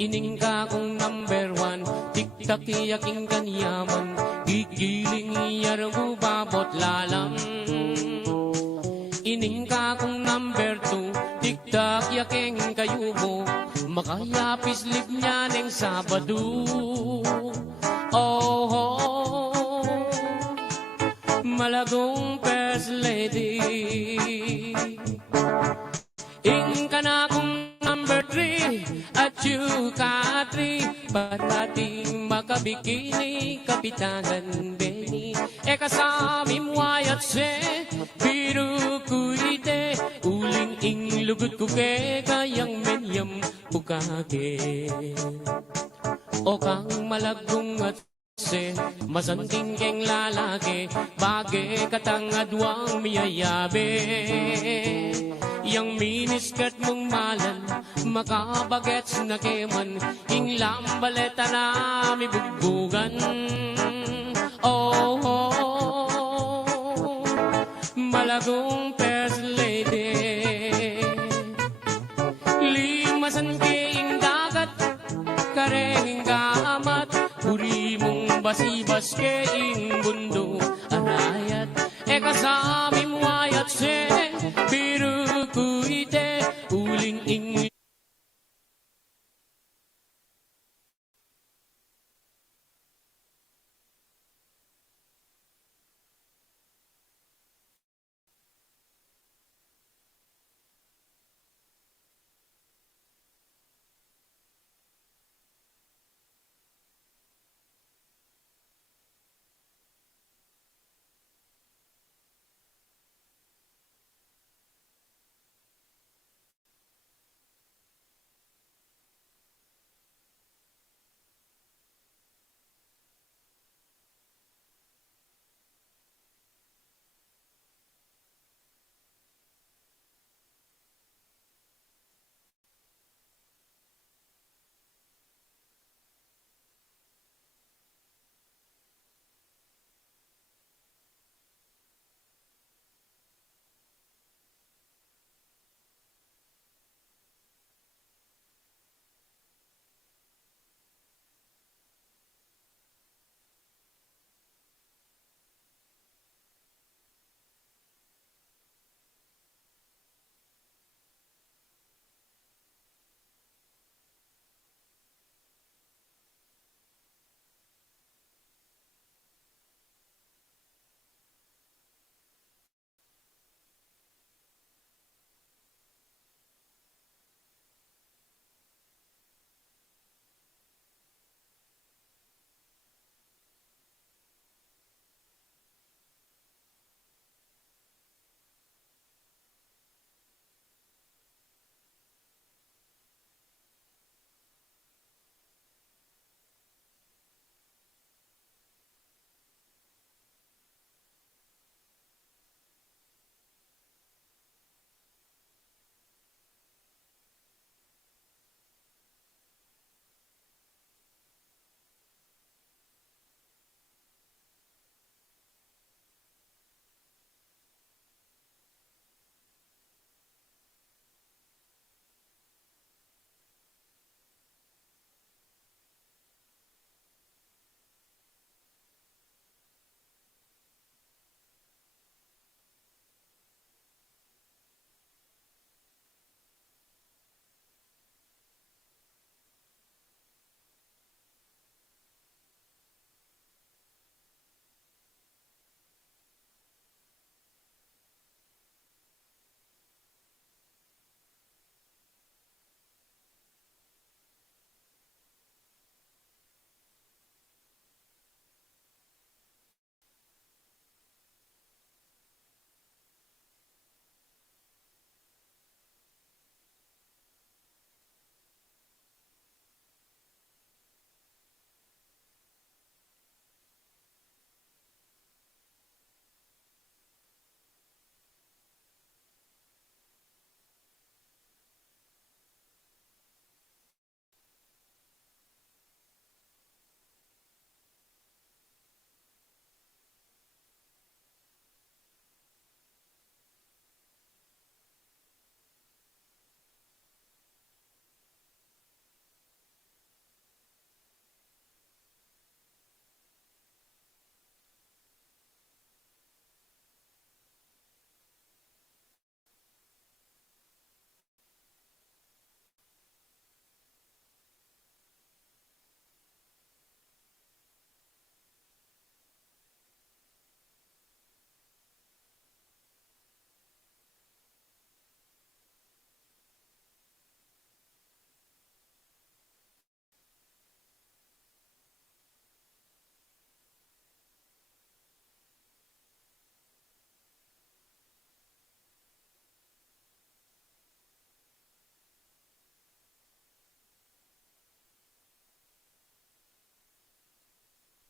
ining ka kong number 1 tiktak yaking kanyaman gigiling yarang babot lalang ining ka kong number 2 tiktak yaking kayubo makayapis lip niya ng Sabado malagong first lady ing ka na kong number 3 at you ka 3 parating makabikini kapitangan Benny kasamim wayat se biru kuite uling ing lugut ku ke kayang menyam bukake o kang malagong at se masanting keng lalaki bagay katangadwang miyayabe yang miniskirt mong malan makabagets na keman ing lambaleta na mibugbugan bagong first lady. Limasan kaing dagat, karehing kaamat, uri mong basibas kaing bundo, arayat, kasami mo ayat se, biru ku ite, uling ing.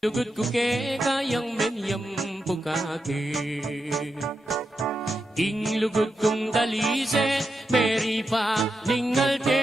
Lugod ko ke kayang menyam pukake Ing lugod kong dalise Meri pa ningalte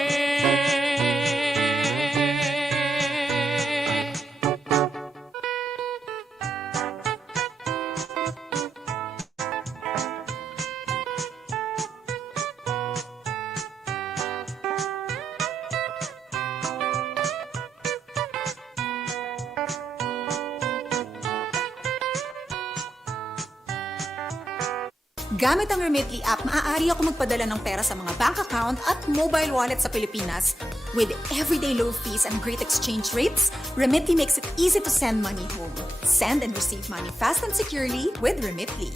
Gamit ang Remitly app, maaari ako magpadala ng pera sa mga bank account at mobile wallet sa Pilipinas. With everyday low fees and great exchange rates, Remitly makes it easy to send money home. Send and receive money fast and securely with Remitly.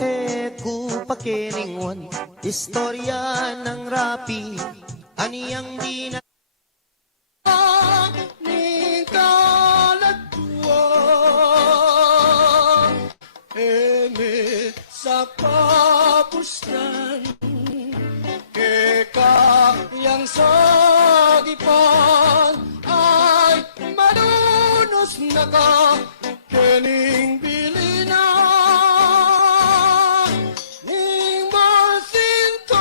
Eku pakiringwan, istorya ng rapi, aniyang di na Ni kalagwa eme sa kapusnan keka yang sagipan ay malunos na ka kening bilina ning masinto.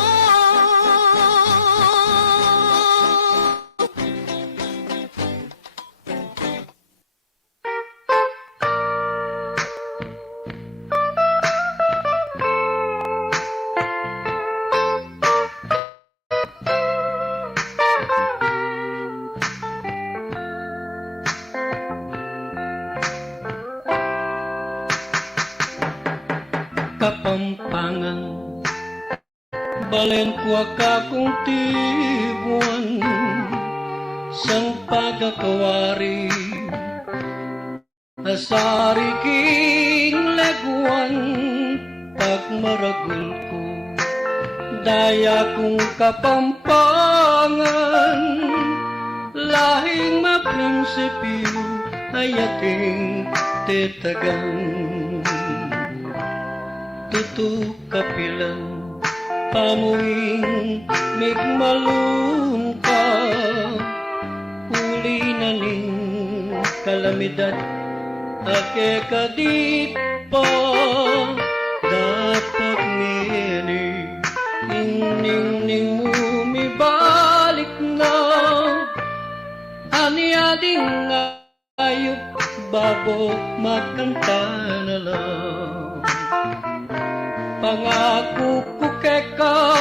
Kapampangan balen ko akong tibuan sang pagkakawari asari king leguan pagmaragul ko daya kong kapampangan lahing maprinsipyo ay ating tetagan tutu kapilan pamuing migmalun ka uli na ning kalamidad ake kadik pa dapat ngini ning mumibalik na aniading ayup babo magkanta na lang pangako ko keka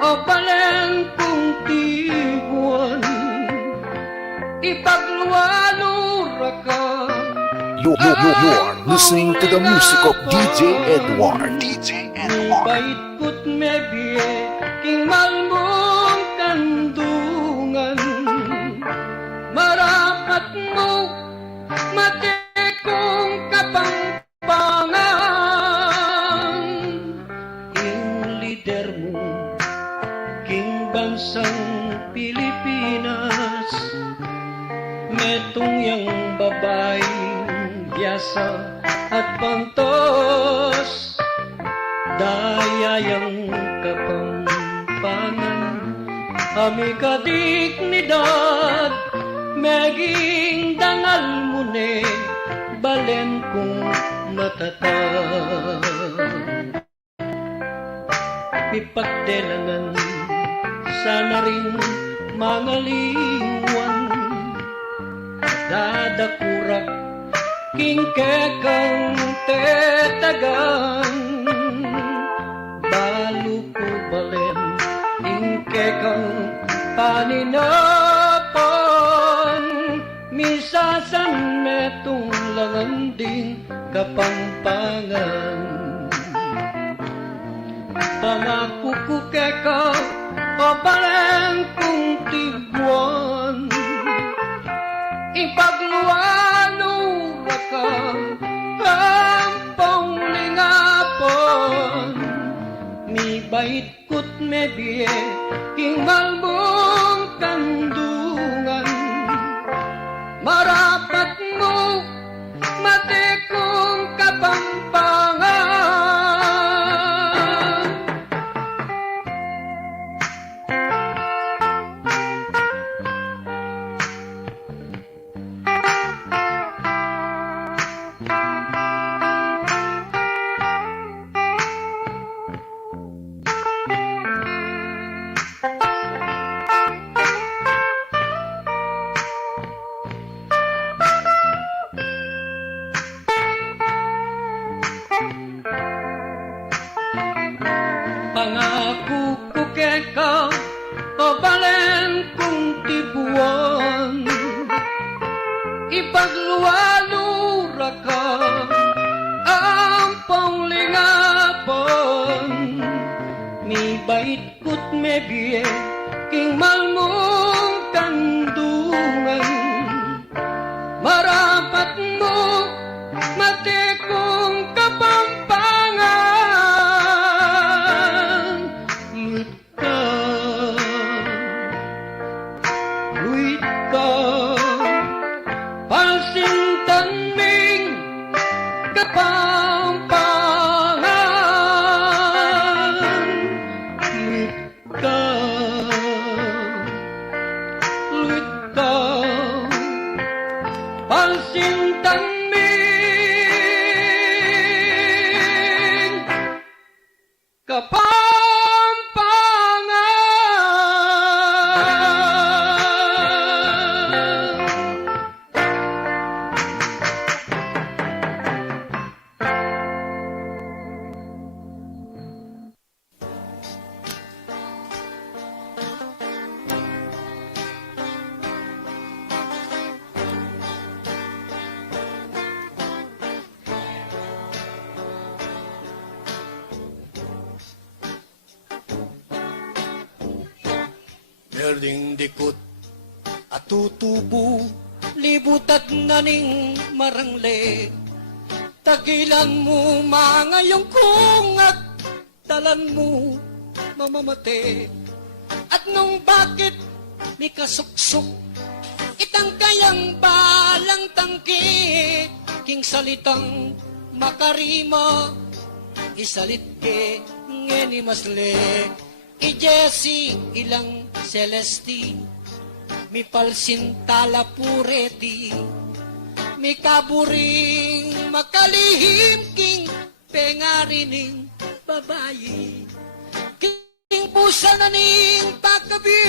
o balen kong tiguan ipagluwalura ka. You're listening to the music of DJ Edward. DJ Edward. Bait ko't mebye king malmong kandungan marapat mo matikong kapangpangan bansang Pilipinas metong yang babaeng biasa at pantos dayayang kapampangan amika dignidad meging dangal mo ne balen kong matatag pipagdelangan sana rin mga lingwan dadakurak kingkekang tetagan balu ko balen kingkekang paninapan misasan metong langanding kapampangan pangako ko keka papalang kong tiguan ipagluwalura ka kampong lingapon mi bait ko't mebye king malbong kandungan marapat mo matikong kapampangan. me bien king malmong kandungan marapat mo matekong kapampangan luit ka palsintan ming kapampangan luit ka palsintan ming kapampangan. Merding dikot at tutubo, libutat na ning marangle. Tagilan mo mga kung at talan mo mamamate. At nung bakit may kasuksok, itang kayang balang tangke, king salitang makarima, isalit ke ngeni masle. I Jesse ilang Celesti, mi palsintala pureti, mi kaburing makalihim king pengarining babayi. King pusa na ning pagkabi,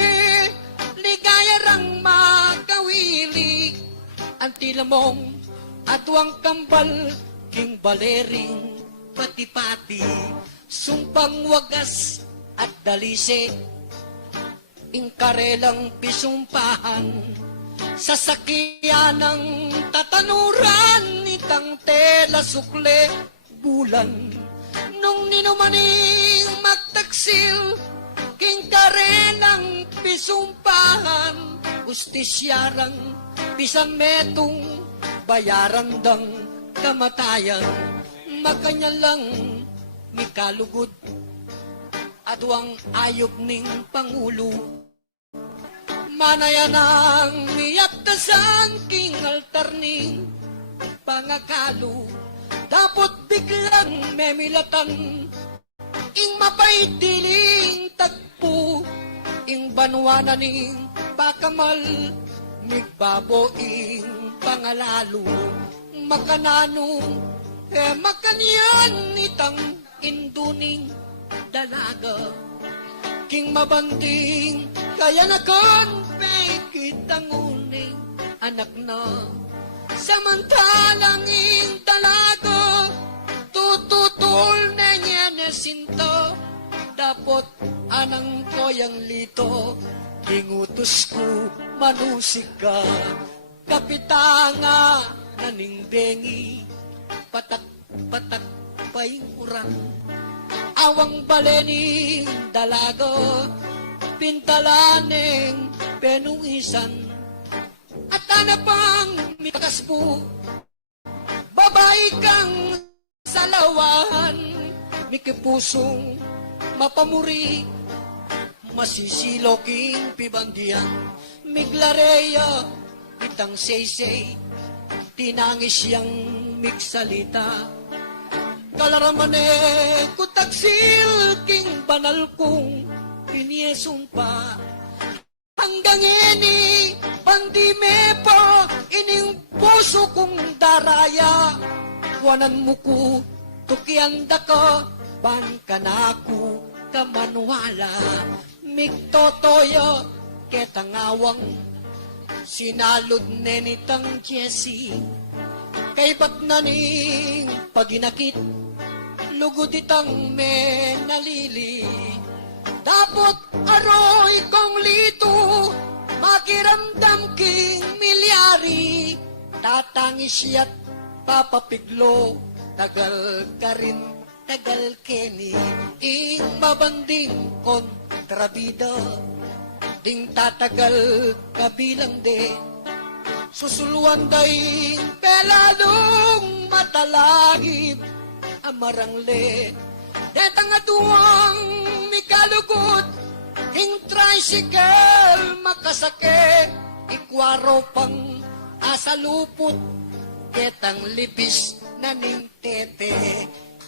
ligaya rang makawili, antilamong atwang kambal, king balering pati-pati, sumpang wagas at dalise, ingkarelang pisumpahan, sasakyan ng tatanuran, itang tela sukle bulan. Nung ninumaning magtaksil, kingkarelang pisumpahan, ustisyarang pisametong bayaran dang kamatayan, makanya lang mikalugod adwang ayob ning Pangulo. Manayan ang miyaktasan king altar ning pangakalo. Dapot biglang memilatan ing mapaydiling tagpo, ing banwana ning pakamal, migbabo ing pangalalo. Makananong makanyan itang induning dalaga, king mabanding kaya nakon kitang uning anak na. Samantalang ing dalaga tututol na niya nesinto, dapot anang koyang lito, kingutos ko manusik ka. Kapitanga naning bengi, patak-patak pa'y urang, awang balening dalaga, pintalaneng penungisan, at anapang mitakaspo, babae kang salawan, mikipusong mapamuri, masisiloking pibandiyan, miglareya itang saysay, tinangis yang miksalita. Kalaramane kutaksil king banal kong piniesumpa, hanggang ini pandime pa ining puso kong daraya. Wanan mo ko tukianda ka bangkanaku kamanwala, migtotoyo ketangawang sinalod nenitang Jessie. Kay ba't naning paginakit, lugod itang menalili. Dapot aroy kong lito, makiramdam king milyari. Tatangis siya't papapiglo, tagal ka rin tatagal kini ing mabanding kontrabida ding tatagal kabilang de susuluan day pelalong matalagib amarangle detang aduang mikalugot ing tricycle makasake ikwaro pang asalupot ketang libis na ning tete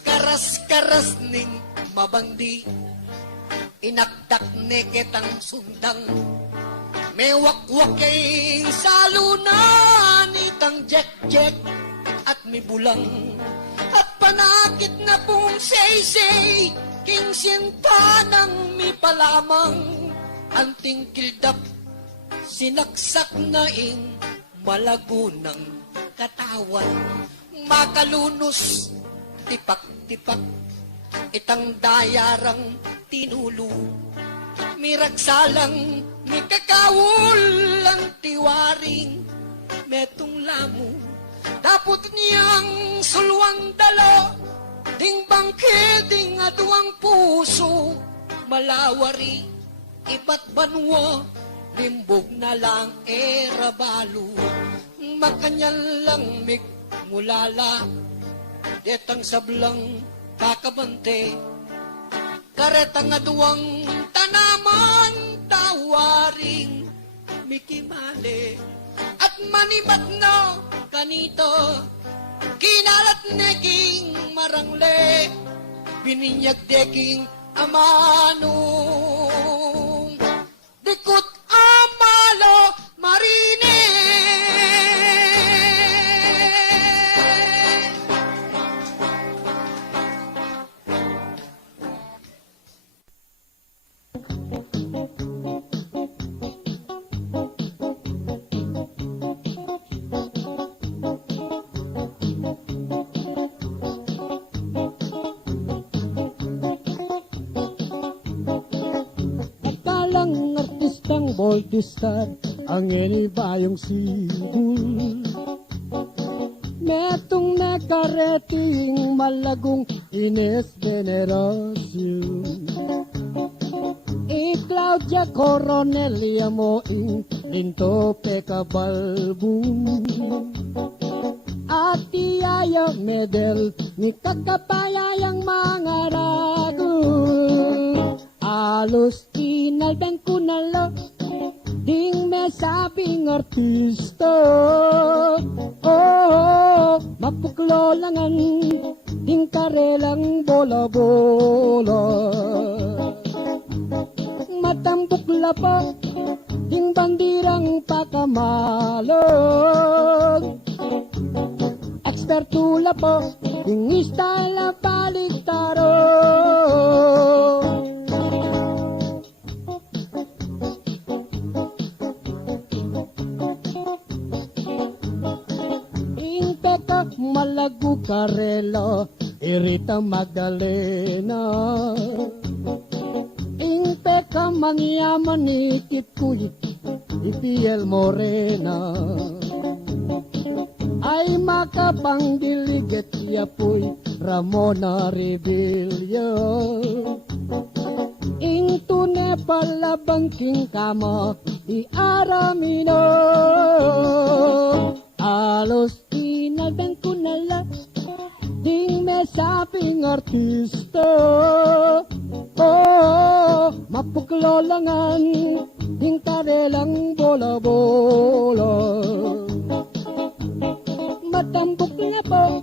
karas-karas ning mabandi inakdak ne ketang sundang mewak-wak kay salunan itang jek-jek at may bulang at panakit na pong say-say king sintanang mi palamang anting kildap sinaksak na ing malagunang katawan makalunos tipak-tipak itang dayarang tinulo miragsalang mikakawul ang tiwaring metong lamo dapot niyang sulwang dalo ding bangke ding aduang puso malawari iba't banwa limbog na lang erabalo makanyal lang mulala detang sablang kakabante karetang aduang tanaman tawaring mikimale at manibat na kanito kinalat neking marangle bininyag deking amanong dikot amalo marine Boltistar ang inibayong sibul metong nakareting malagong Ines Veneracion Claudia Coronelia mo ing Linto Pecabalbum at Tiyaya Medel ni kakapayayang mga ragul alos tinalben ko na lo ding may sabing artista mapuklolangan ding karelang bola-bola matambok lapa ding bandirang pakamalog expertula po ding istyle baliktaro Malagu Carrelo, Irita Magdalena Ingpeka mangyaman ikit kuy Ipiel Morena Ay makapangdiligit yapoy Ramona Revilla Ing tune palabangking kama Di Aramino Alos tinalban ko na lang ding may sabing artista mapuklolangan ding karelang bola-bola matambok na po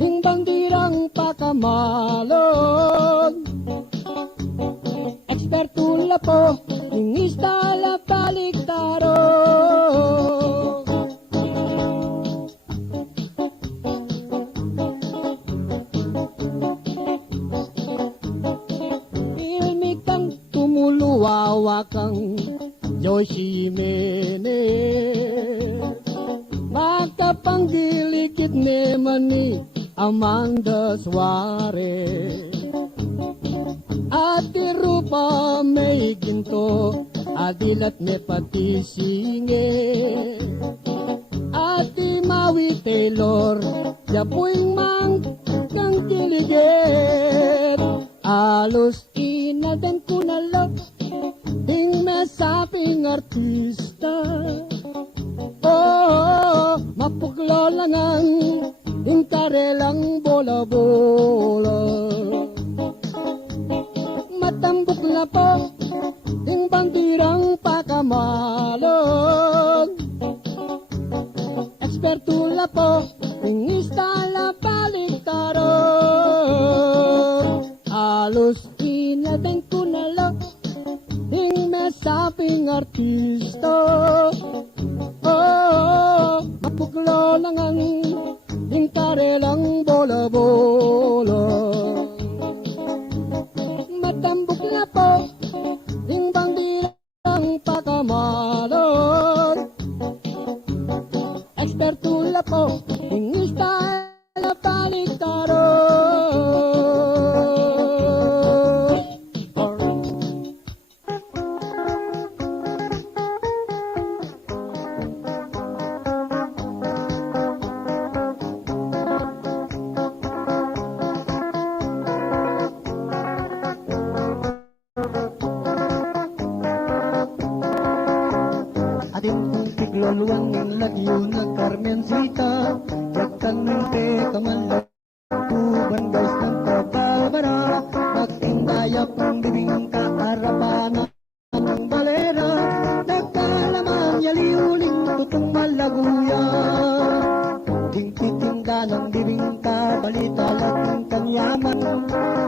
ding bandirang pakamalog ekspertula po ding istala baliktaro Wawakang Joyce Jimenez makapanggilikid naman ni Amanda Suarez Ate Rupa may ginto adilat ne pati singe Ate Maui Taylor yapuing mang kang kilige Halos inalben ko na lang ding masaping artista. Oh, mapuglo lang ang ding karelang bola-bola. Matambok na po ding bandirang pakamalon. Eksperto na po ding istala baliktaron. Halos inalben ko na lang ding masaping artista. Oh, mapuglo lang ang ding karelang bola-bola. Matambok na po ding bandirang pakamalon. Eksperto na po ding istala baliktaron. Ating tigloluan ng lagyo na Carmencita, yakan ng teka man tuban guys ng kabalbara, magtindayap ng bibing kaarapana ng balera, nagkalaman yaliuling tutong malaguya, tingpitingga ng bibing kabalita laking kanyaman,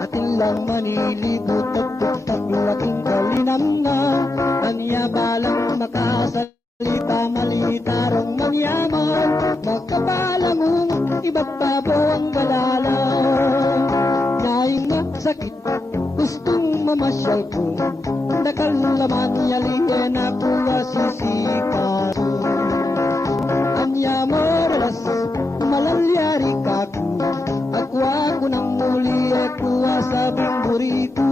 atin lang manilibot at tuktak laking kalinam na, anya balang makasal salita malitarong manyaman, magkapalamong iba't babo ang galala. Naing masakit, gustong mamasyal ko, dakal laman yalingin ako asisika. Anya moralas, malalyari kaku, ako ng muli ako asabing burito.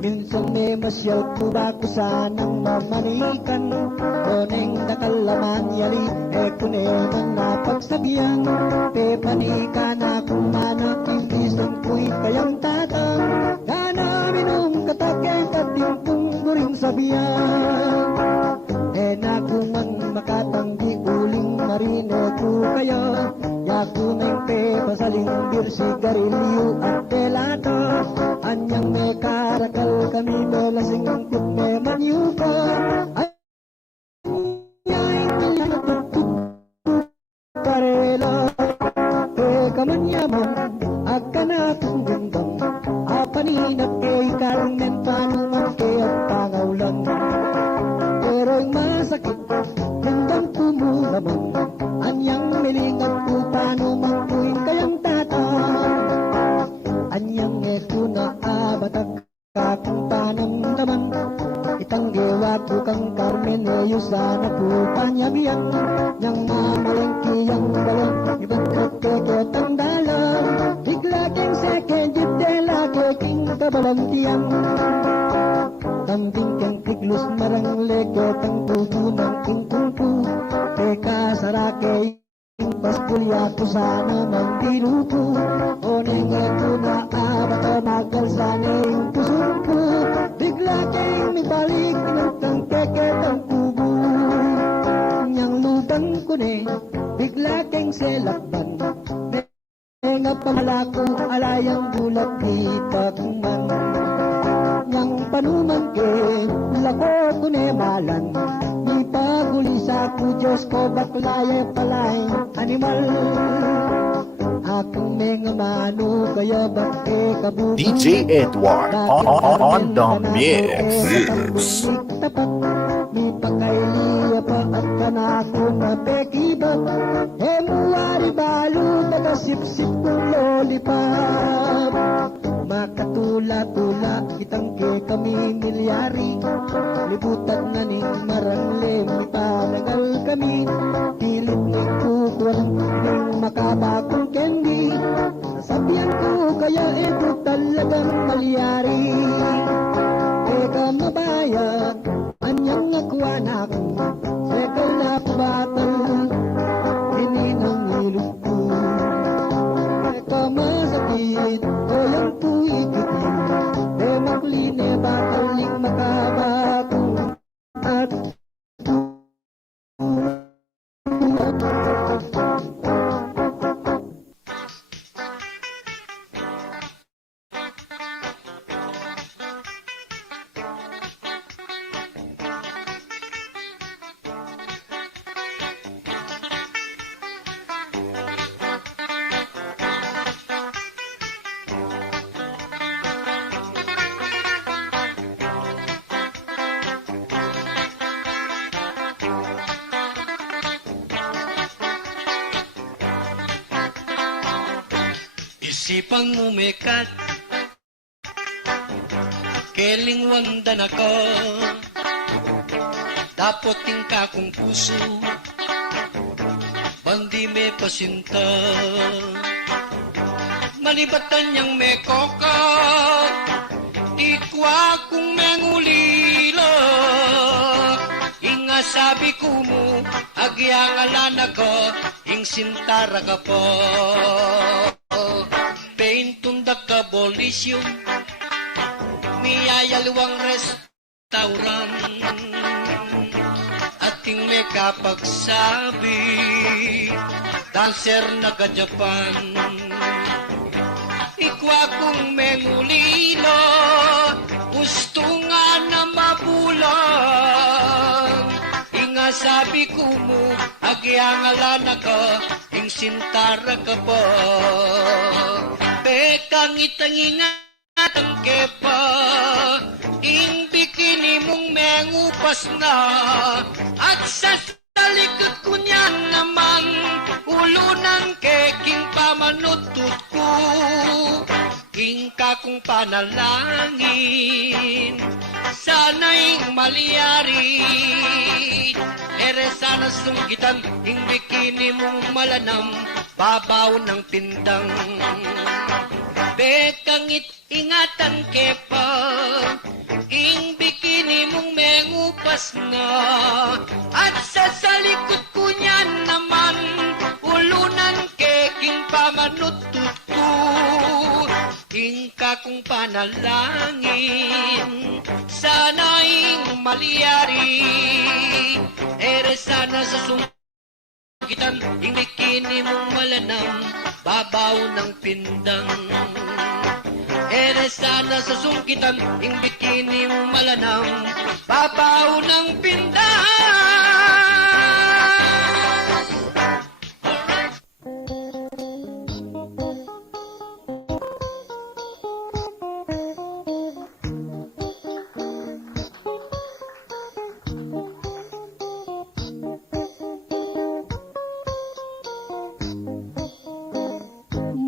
Minsan may masyal ko ba ko sanang mamanikan, koneng nakalaman yali, kuneman na pagsabyan, pe panikan akong manak, imbisan ko'y kayang tatang, gana minong katakay katimpong guring sabiyan. Naku man makatanggi uling marine ko kaya, yaku neng pe pasaling birsi garilyo at pelata, anyang me karakal kami me lasing angkut me manyuka, anyay nilatutuk karela, pe kamanyaman akan akong gandang, apaninat kay karnen panuman kay at pangaulan. Pero'y masakit, hanggang kumulaman, anyang milingat ko paano magpuin kayang tata. Anyang eto na abatak kakang panamdaman, itanggewa ko kang Carmen sana po panyabiyan, nang mamalengki ang balong, ibang kakeketang dalang, bigla keng second jitela keking kabalantiyan. Kambing kang tiglus marang legetang tubo ng kingkungku, teka sarake paspulya ko sana mandirupo, oneng eto na abata magal sana yung pusungko, bigla kang mibalik ng keketang kubo, nyang lutang ko ne, bigla kang selakban, nga pamalako alayang gulat kita kuman. Yang panuman ke lako kunemalan, di paguli sa ku Diyos ko baklaya palay animal. Akong mga mano kaya bakte kabubuhay, DJ Edward on the mix. Tapat di pagkailiya pa at kanako na pekibat, muari balo tagasipsip kong lollipop. Makatula-tula kitang ke kami milyari, libutan na ning marangle mitanagal kami, pilit ning kukuan ning makabakong candy, sabihan ko kaya ito talagang malyari. Teka mabayad, anyang nakuha na ako, seka na pabatal, hininang ilog ko. Teka masakit, o yung tuwid ito, sipang umikat, kelingwandan ako, dapat tingka kong puso, bandi may pasinta, malibatan niyang may koka, ikwa kung mengulila, inga sabi ko mo, agyangalan ako, ing sintara ka po. Paintunda ka bolisyon, miyayalwang restaurant, ating may kapagsabi, dancer na ka-Japan. Ikwa kong mengulilo, gusto nga na mabulang, inga sabi ko mo, agyangalan ako, ing sintara ka po. Bekang itang kepa, ing bikini mong mengupas na, at sa talikod ko niyan naman, ulo ng keking pamanutut ko, king ka kong panalangin, sana'y maliyari, ere sana sunggitan, ing bikini mong malanam, babaw ng pindang. Bekang ingatan kepa, ing bikini mong mengupas na, at sa salikod ko niyan naman, ulo ng keking pamanutut ko, king ka kong panalangin, sana'y maliyari, ere sana sa sungkitan, ing bikini mong malanam, babaw ng pindang. Ere sana sa sungkitan, ing bikini mong malanam, babaw ng pindang.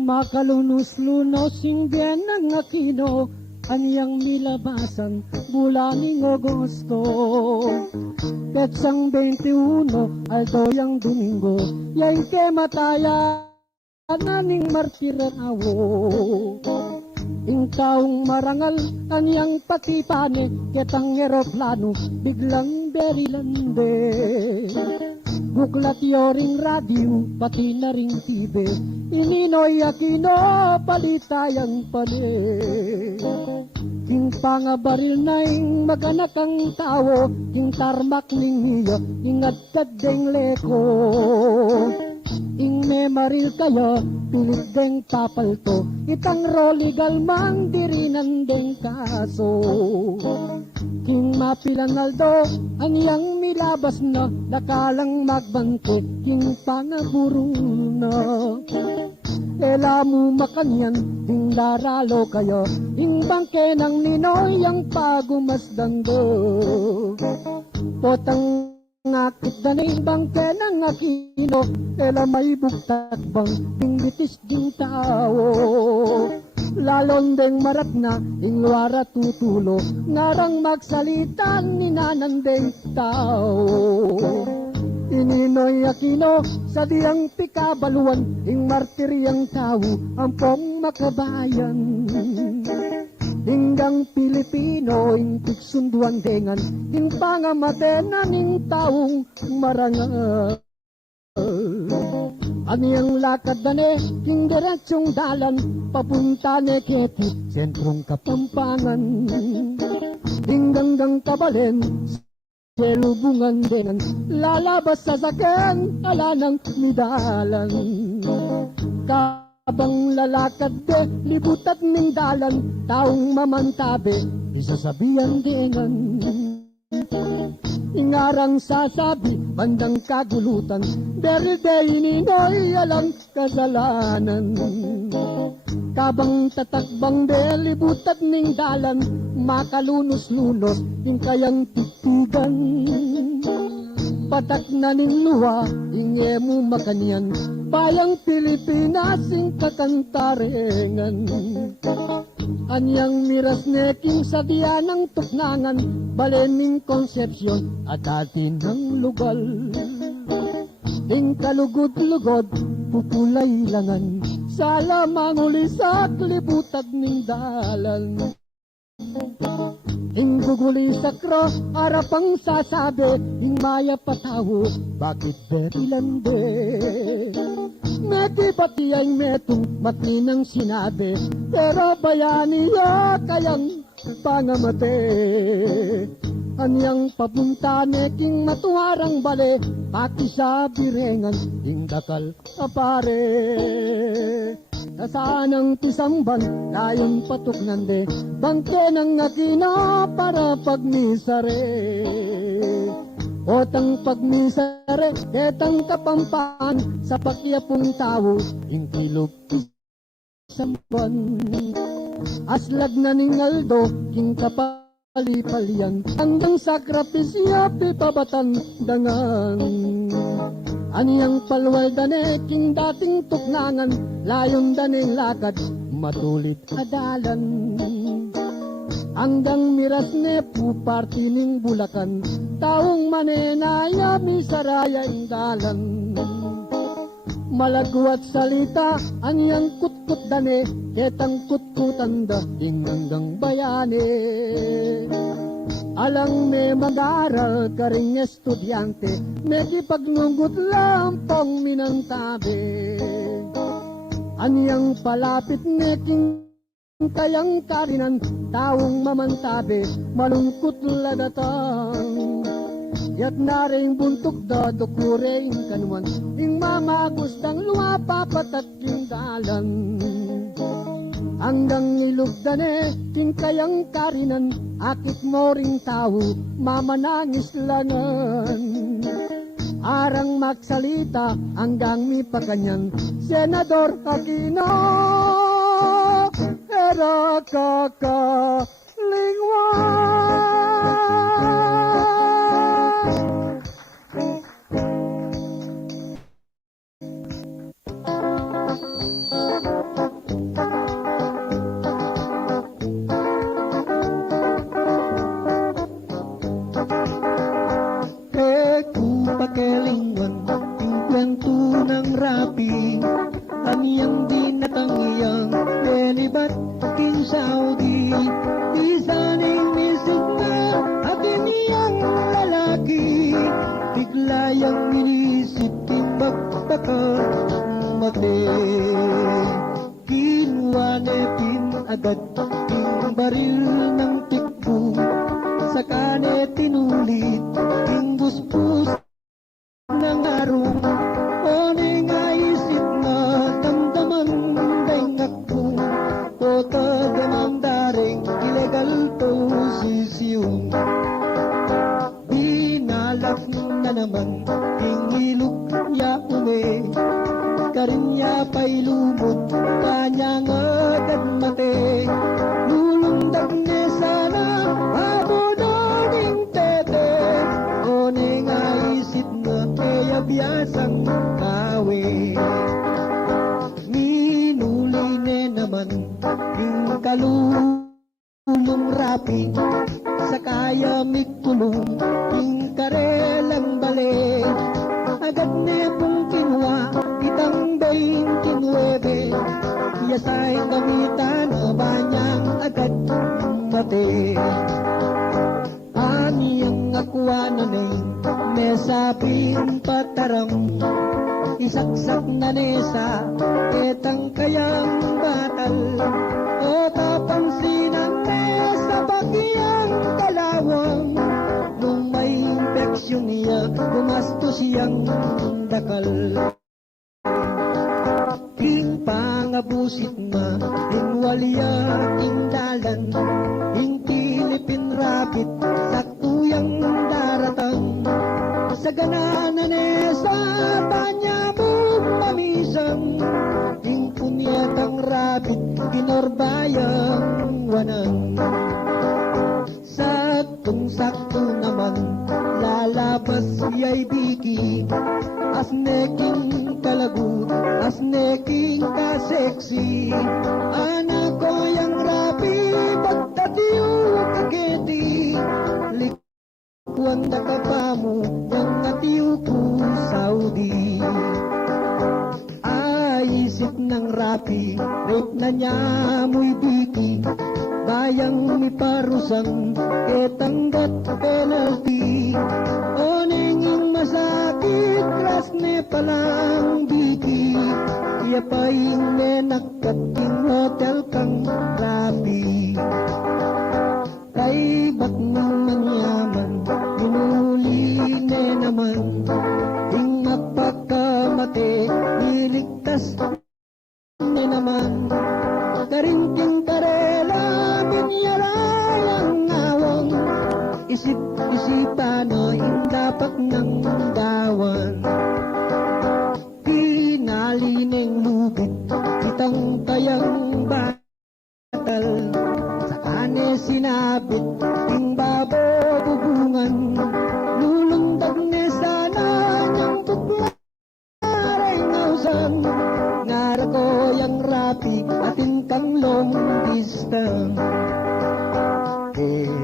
Makalunos-lunos inggen ng akino, aniyang milabasan bulaming Agosto. Petsang 21, aldoyang Domingo, yain ke mataya, naning martiranawo. Ing taong marangal, aniyang patipane, ketang eroplano, biglang berilande. Buklat yoring radio, pati na ring TV, ininoy Aquino, palitayang pali. King pangabaril na ing maganak ang tao, king tarmak ning hiyo, ingat kadeng leko. Ing memaril kayo, pilit deng papalto, itang roligal man dirinan deng kaso. King mapilan aldo, ang iyang milabas na, nakalang magbante, king pangaburong na. Ela mo makanyan, ding daralo kayo, ing bangke ng ninoy ang pagumasdan do. Potang ngakit na ni bangke ng Aquino, ela may bugtak bang, ding bitis ding tao. Lalong deng marat na, ingwara tutulo, ngarang magsalitan ni nanandeng tao. Ininoy Aquino, sa diyang pikabaluan, ing martiryang tao, ang pong makabayan. Hinggang Pilipino, ing tiksunduan dengan, ing pangamatenan, ing taong marangal. Aniyang lakad na ne, king diretsong dalan, papunta ne Keti, sentrong Kapampangan. Hinggang Kabalen, selubungan dengan, lalabas sa saken, ala ng midalan. Kabang lalakad de, libutat ning dalan, taong mamantabe, isasabihan dengan. Ingarang sasabi, bandang kagulutan, berde ininoy alang kasalanan. Kabang tatakbang de, libutat ning dalan, makalunos-lunos, yung kayang titigan. Patak na ning luha, inge mo makanyan, bayang Pilipinas ing kakantarengan. Anyang miras neking sadya ng tuknangan, balening konsepsyon at atin ng lugal. Ing kalugod-lugod, pupulay langan, sa lamang uli sa klibutag ning dalan. Ing guguli sa kro, arapang sasabi, ing maya patawo, bakit berilande? Meti pati ay metong matninang sinabi, pero bayaniya kayang pangamate. Anyang papunta neking matuwarang bale, pati sa birengan, ing dakal apare. Nasaan ang tisamban, layon patok nande, bangke ng akina para pagmisare. Otang pagmisare, etang kapampaan, sa pakyapong tao, ing kilog isamban. Aslag na ning Aldo, king kapalipalian, hanggang sakripisya pipabatan dangan. Aniyang palwal dane, king dating tuknangan, layon daneng lakad, matulit adalan. Hanggang miras ne po party ning Bulacan, taong manenaya misaraya ing dalan. Malagwat salita, aniyang kutkut dane, ketang kutkutanda, ing hanggang bayane. Alang may mag-aral ka ring estudyante, may ipagnunggot lampong minantabi. Aniyang palapit neking kayang karinan, taong mamantabi, malungkot ladatang. Yat na rin buntok da dukure ing kanuan, ing mamagustang luwapapatat king dalan. Hanggang ilugdane, king kayang karinan, akit mo ring tao, mamanangis langan. Arang magsalita, hanggang mi paganyan, Senador Aquino, era kakalingwan. Pakelingwan, yung kwento ng rapi, aniyang dinatangiyang benibat king Saudi. Isa ning misig na akin niyang lalaki, biglayang inisip king bagtaka mate. Kinuha nepin agad king baril ng tikbo, saka ne tinulit king buspus ng arong. O nga isip na damdaman day ngakong, o tagamang-daring illegal to sisiyong. Binalak na naman ingilog ya ume, karinya pa'y lumot kanyang agad mate. Lulundag niya sana abononing tete, o nga isip na kaya biyasang kawe. Minuli ne naman yung kalulong rapi, sa kaya mikulong yung karelang bale. Agad ne pong kinuha itang 29, yasay gamitan banyang agad mate. Aniyang akuha na mesaping patarang, isaksak na nesa, etang kayang batal. O tapansinan nesa bakiyang kalawang, nung may infeksyon niya, gumastos siyang dakal. King pangabusit ma, inwalya king dalan, ing Philippine rabbit, saktuyang daratang. Sa gananan sa tanya mong mamisang, ing punyatang rabbit, ginorbayang wanang. Saktong-sakto naman, lalabas siya'y biki, as neking kalagu as neking ka sexy. Anak ko yang rapi pagtatiyo kaketi. Likuan da kapamu yang atiyo ko Saudi. Isip ng rapi, rate na niya mo'y biki. Bayang miparusang, ketanggat penalty. O ninging masakit, kras ne palang biki. Iya pa yung nenakat, king hotel kang rapi. Kay ba't nang manyaman, minuli ne naman. Ting mapagkamate, niligtas ne naman. Karinting karela, binyaray ang awang. Isip-isipan o dapat ng dawan. Pinalineng lubid, kitang tayang batal. Sa kane sinabit, ting babobubungan. Lulundag ne sana niyang tuklaray nausan. Ngara ko yang rapi, atin kang long distance.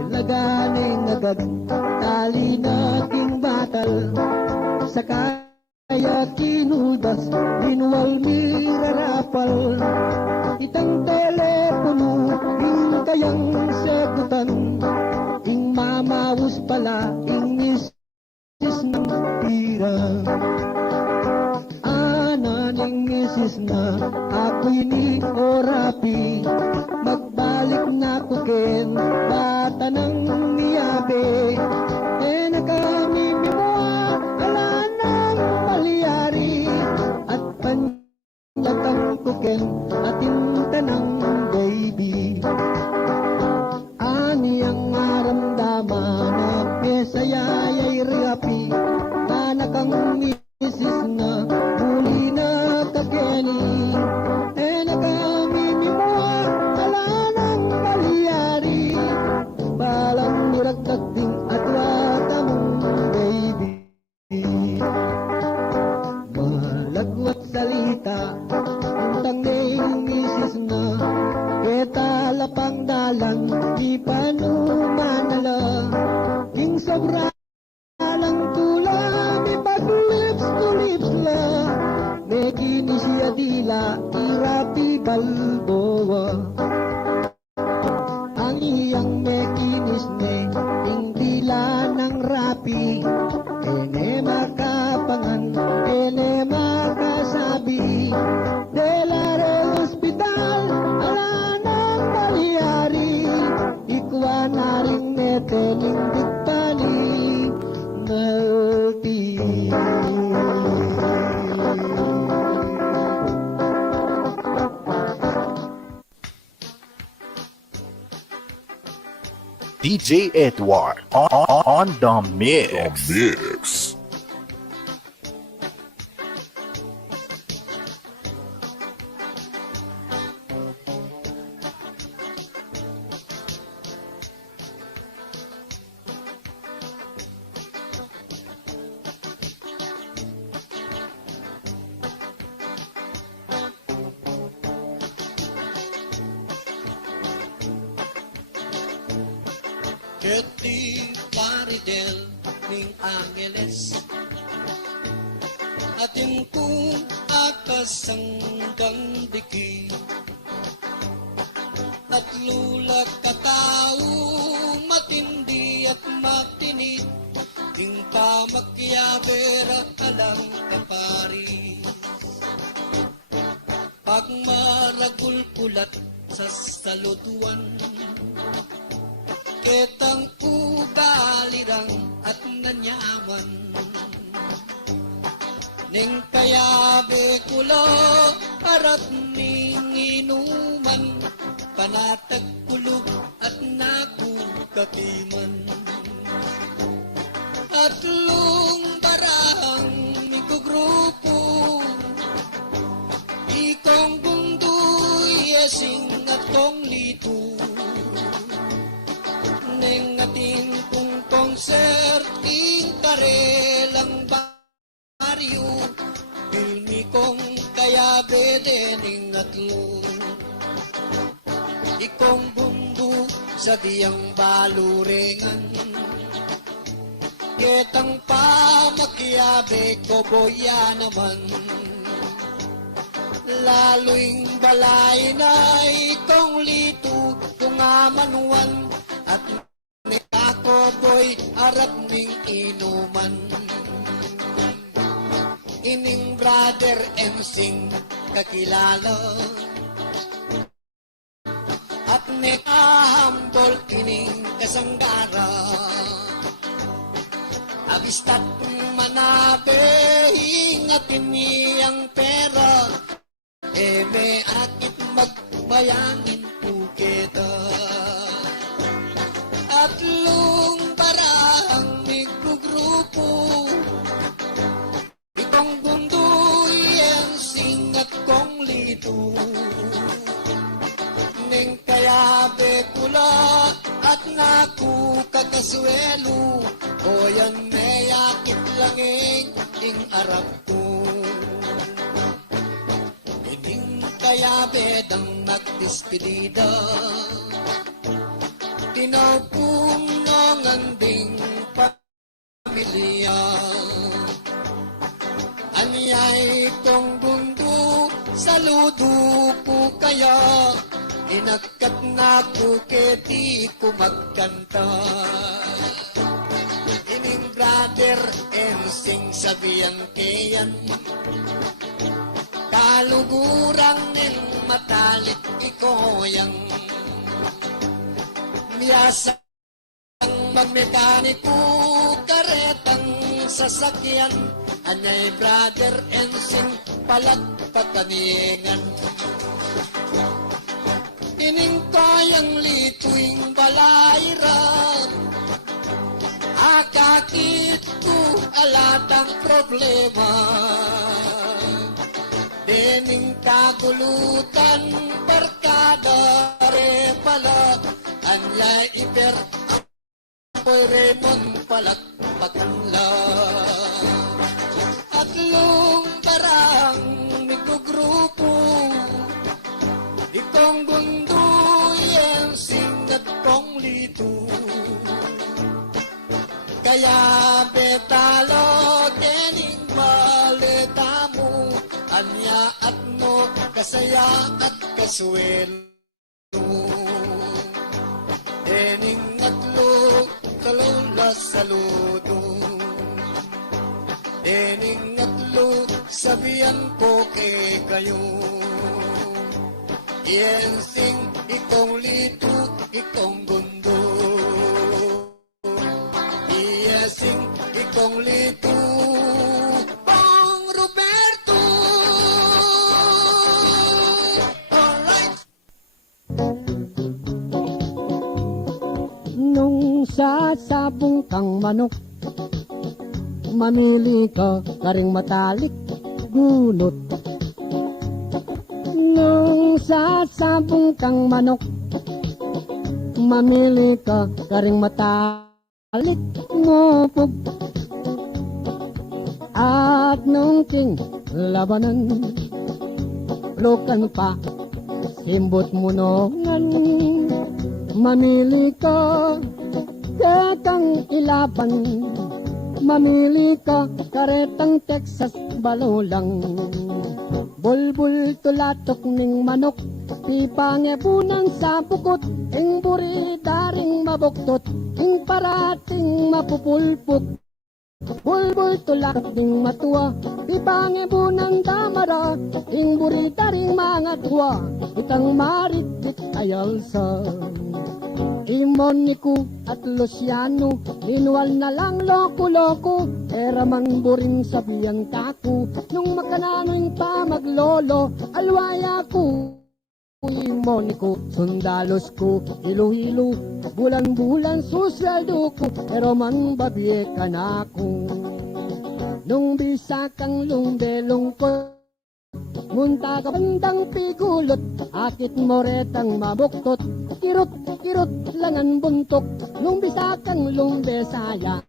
Laganeng agad, tali na king batal. Sa kaya kinulbas, binwal mirarapal. Itang telepono, ing kayang segutan. Ing mamawus pala, ing misis ng tira. Ananing misis na, ako'y ni Orapi. Magbalik na ko ken, bata ng niyabe. Na kami mimua, ala ng palyari. At panlatang ko ken, ating tanang baby. Ani ang maramdaman, nagmesayayay rapi. Tanakang misis na, muli na kakeni. Na kami mimua, ala ng palyari. Balang niragdag ding at wata mong baby. Malagwat salita, untang neng misis na. Keta lapang dalang, di panumanala. King sobra lang tula, may pag-lips to lips la. May siya dila, irapi balboa. Ang iyang mekinis ne, ing dila ng rapi. Ene makapangan, ene makasabi. Delare hospital, ala ng palyari. Ikwa na rin nete, linggit pa ni Melty. DJ Edward on the mix. Ketty Plaridel ning Angeles atin kung akasanggang diki at lula katao matindi at matinid ing pamakyabera alang kapari pag maragulkulat sa salutuan ketang ugalirang at nanyaman ning kayabe kulo arat ning inuman panatag kulog at nakukakiman at lungbarang migugrupo ikong bunduy esing at kong lito neng ating kong concert in karelang baryo pilmi ko natlo ikong bundu sa diyang balurengan ketang pamakiyabe ko boya naman laloing balay na ikong lito kung amanuan at ni ako boy arap ning inuman ining brother Emsing kakilala at ni ahambol kining kasanggara abistat manabe hingatin niyang pera may akit magbayangin po kita at lung parang nagugrupo itong gundoy ang singat kong lito ning kayabe kula at naku kakaswelo o yan may akit langing ing arap ko ining kayabe dang nagdispedida tinapong nanganding pamilya anyay kong bundo saludo ko kaya inakat na ko keti ko magkanta ining brother Emsing sabihan kayan kalugurang ning matalit ikoyang miyasa ang magmekaniko karetang sasakyan anyay brother Emsing palagpataningan ining kayang lituing balayran akakit ko alatang problema dening kagulutan barkada re pala anyay iper apoy remon palagpakanla at lung barang nagugrupo ikong gundoy ang singat kong lito kaya betalo kening baleta mo anya at no kasaya at kaswelo kening atlo kalula saludo kening atlo sabihan ko kay kayo Emsing ikong lito, ikong bundo. Emsing ikong lito, Bong Roberto. Alright. Nung sasabong kang manok, mamili ka karing matalik, gulot. Nung sasabong kang manok, mamili ka karing matalik, ngopog. At nung ting labanan, lokan pa, simbot mo nongan, mamili ka kakang ilaban, mamili ka karetang Texas balolang. Bulbul tulatok ning manok, pipangebunang sa bukot, ing buri daring mabuktot, ing parating mapupulpok. Bulbul tulatok ning matua, pipangebunang damara, ing buri daring mga tuwa, itang maritit ayalsa. Imoniku at Luciano, inual na lang loko-loko, eramang buring sabihan taku, nung makananoin pa maglolo, alwaya ko. Imoniku, sundalos ko, hilo-hilo, bulan-bulan susyaldo ko, pero man babiye ka na ko. Nung bisa kang lumbelong ko, munta ka bandang pigulot, akit moretang mabuktot, kirot-kirot langan buntok, nung bisa kang lumbesaya.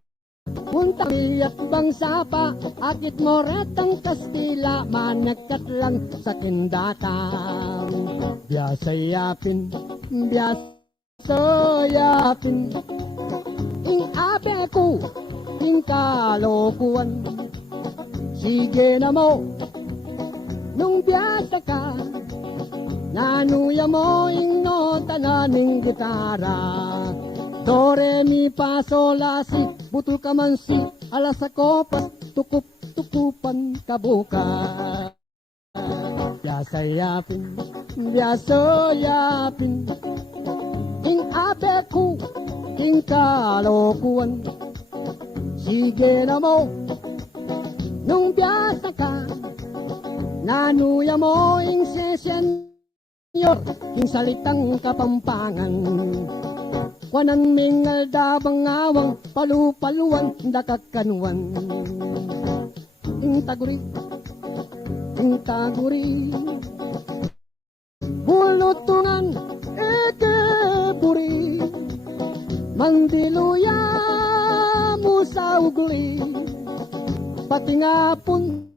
Muntang at bangsa pa, akit mo retang Kastila, managkat lang sa tindatang. Biyasayapin, biyasayapin, ing abe ko, ing kalokuan. Sige na mo, nung biyasa ka, nanuya mo ing nota na ning gitara. Do, re, mi, fa, sol, la, si, butul ka man si, alas ako, pas, tukup, tukupan ka buka. Biyasayapin, biyasayapin, ing abe ko, ing kalokuan. Sige na mo, nung biyasa ka, nanuya mo ing sesenyor, ing salitang kapampangan. Wanan mingal dabang awang, palu-paluan, dakakanuan. Ing taguri, bulutungan, eke buri, mandiluya mo sa ugli, pati nga pun,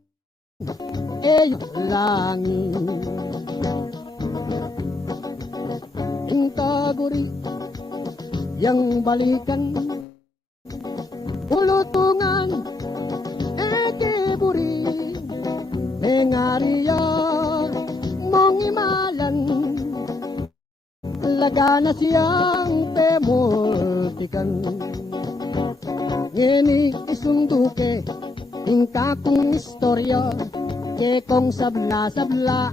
eyo langit. Ing taguri, yang balikan, pulutungan, eke buri, nengaria mong imalan, laga na siyang pemultikan. Ngini isunduke, ingka kong istorya, ke kong sabla-sabla,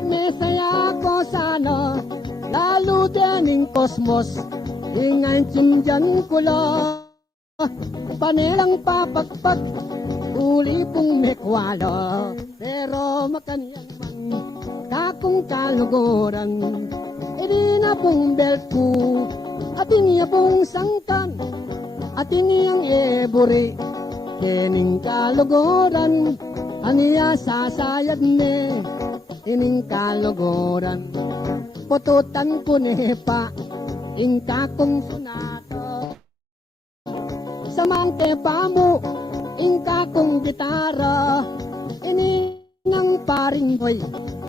mesaya ko sana, lalo din ing kosmos, ingay tsindian kula, panelang papagpag, uli pong mekwala, pero makaniyan man, kakong kaluguran, edi na pong belku, atin niya pong sangkan, atin niyang eburi, kening kaluguran, aniya sasayad ne, ining kaluguran, pututan ko ne pa, ingka kong sunato, samang tepamo, ingka kong gitara, ininang paring boy,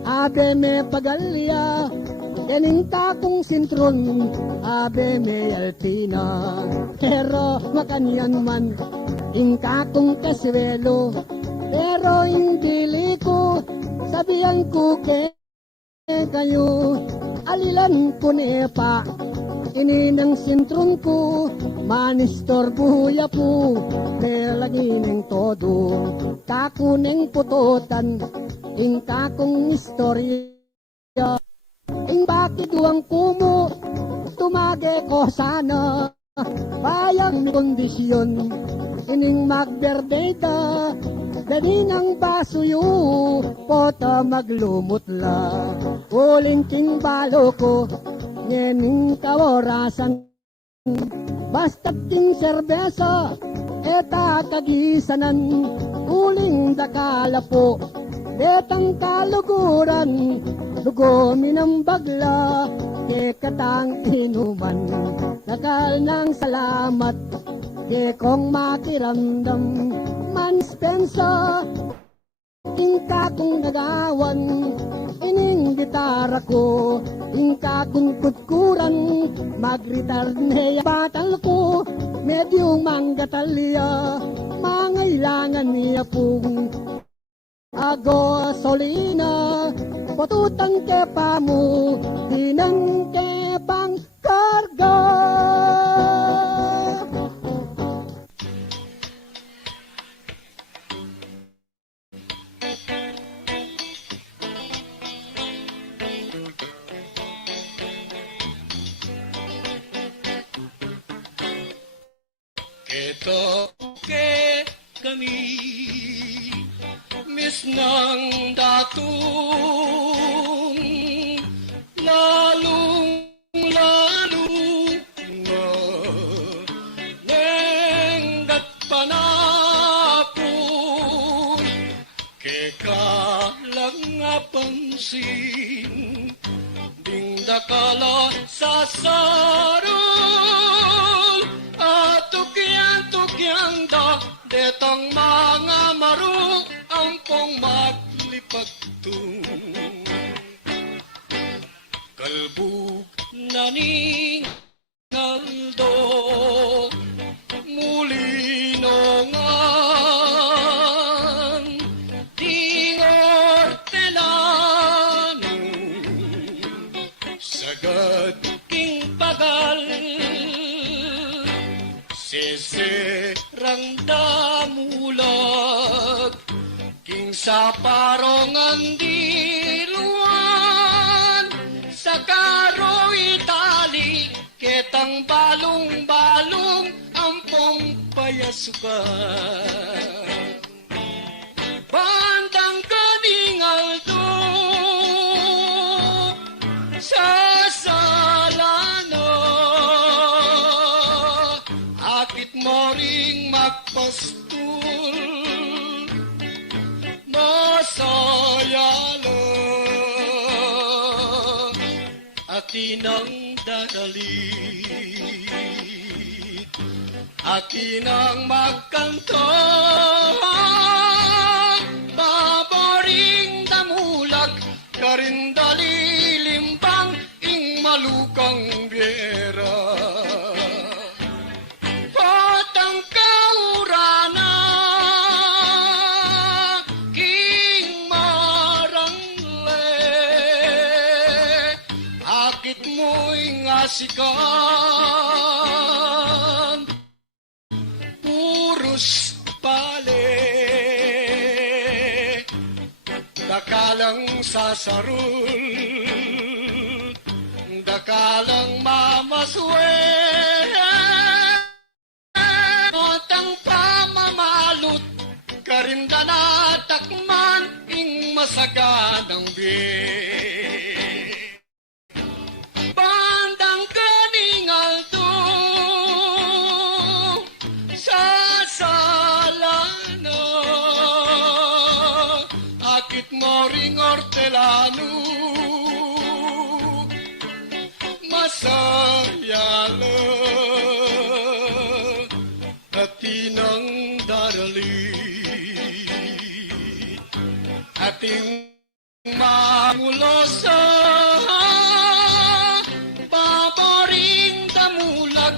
abe me pagalya, iningka kong sintron, abe me alpina, pero makanyan man, ingka kong kaswelo, pero hindi ko, sabihan ko kayo, alilan ko nepa, ininang sintron ko, manistor buya po, melagi ng todo, kakuneng putotan, ing kakong istorya, ing bakit duwang kumo, tumage ko sana, bayang may kondisyon, ining magberdeta, dadi ng basuyo, pota maglumutla, ulinting balo ko, ngening kaworasan, basta't ting serbesa, eta kagisanan, uling dakala po, detang kaluguran, lugumi ng bagla, ke katang inuman, nakal ng salamat, ke kong makiramdam, manspensa, ingka kong nagawan, ining gitara ko, ingka kong kutkuran, magritar neya batal ko, medyo manggatalya, mangailangan niya pong gasolina, pututan kepa mo, dinang kepang karga. Ito ke kami mis ng datong lalong-lalo na nenggat panapon ke kalang pansin ding dakala sa sarong at tukyan pong maglipagtung kalbug na ning ngaldo muli nongan tingor telano sagad king pagal seserang damulag king sa parongan diluan sa karo itali ketang balong-balong ampong payasukan bandang kaningal to sa salano akit mo ring magpastul masaya lang atin ang dadalit atin ang magkanto babaring damulag karin dalilimbang ing malukang biera potang kaurana king marangle akit mo'y ngasikan puros pale dakalang sasarul dakalang mamaswe potang pamamalot karinda na takman ing masaganang biye bandang kaningal to sa salano akit mo ring ortelano masaya lang atinang daralit ating mangulosa babaring damulag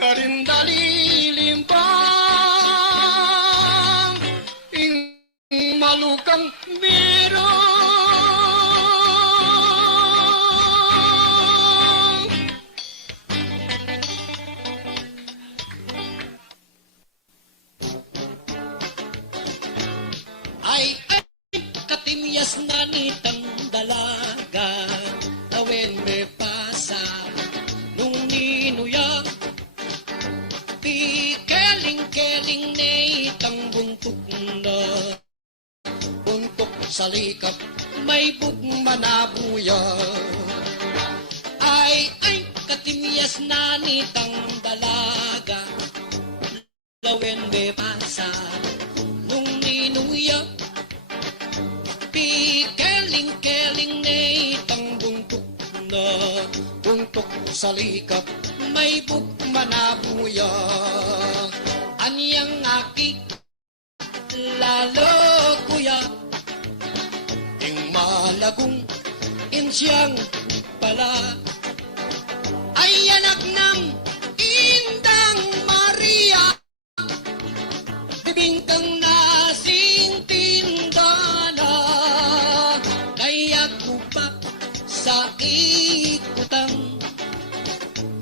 karin dalilimbang ing malukang meron ay katimyas na nitang dalaga awen me pasa nung ninuya pi keling-keling na itang buntok na buntok sa likap may bugmanabuya ay katimyas na nitang dalaga lawen me pasa nung ninuya pi keling-keling na itang buntok na buntok sa likap may bugmanabuya anyang aki lalo kuya ing malagong insyang pala ay anak ng Indang Maria bibingkang nasing tindana kaya kupak sa ikutang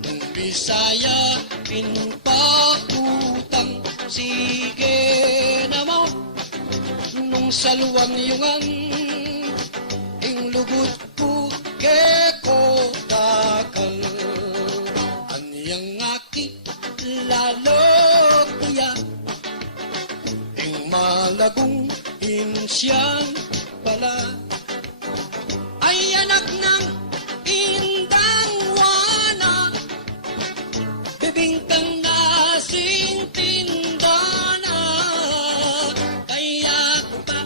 ng Bisaya pinpakutang sige na mo nung saluan yungan ing lugut ko keko dakal anyang aki lalo kuya ing malagong insyang pala ay anak ng Indang Wana bibingkang nasing tindana kaya ko pa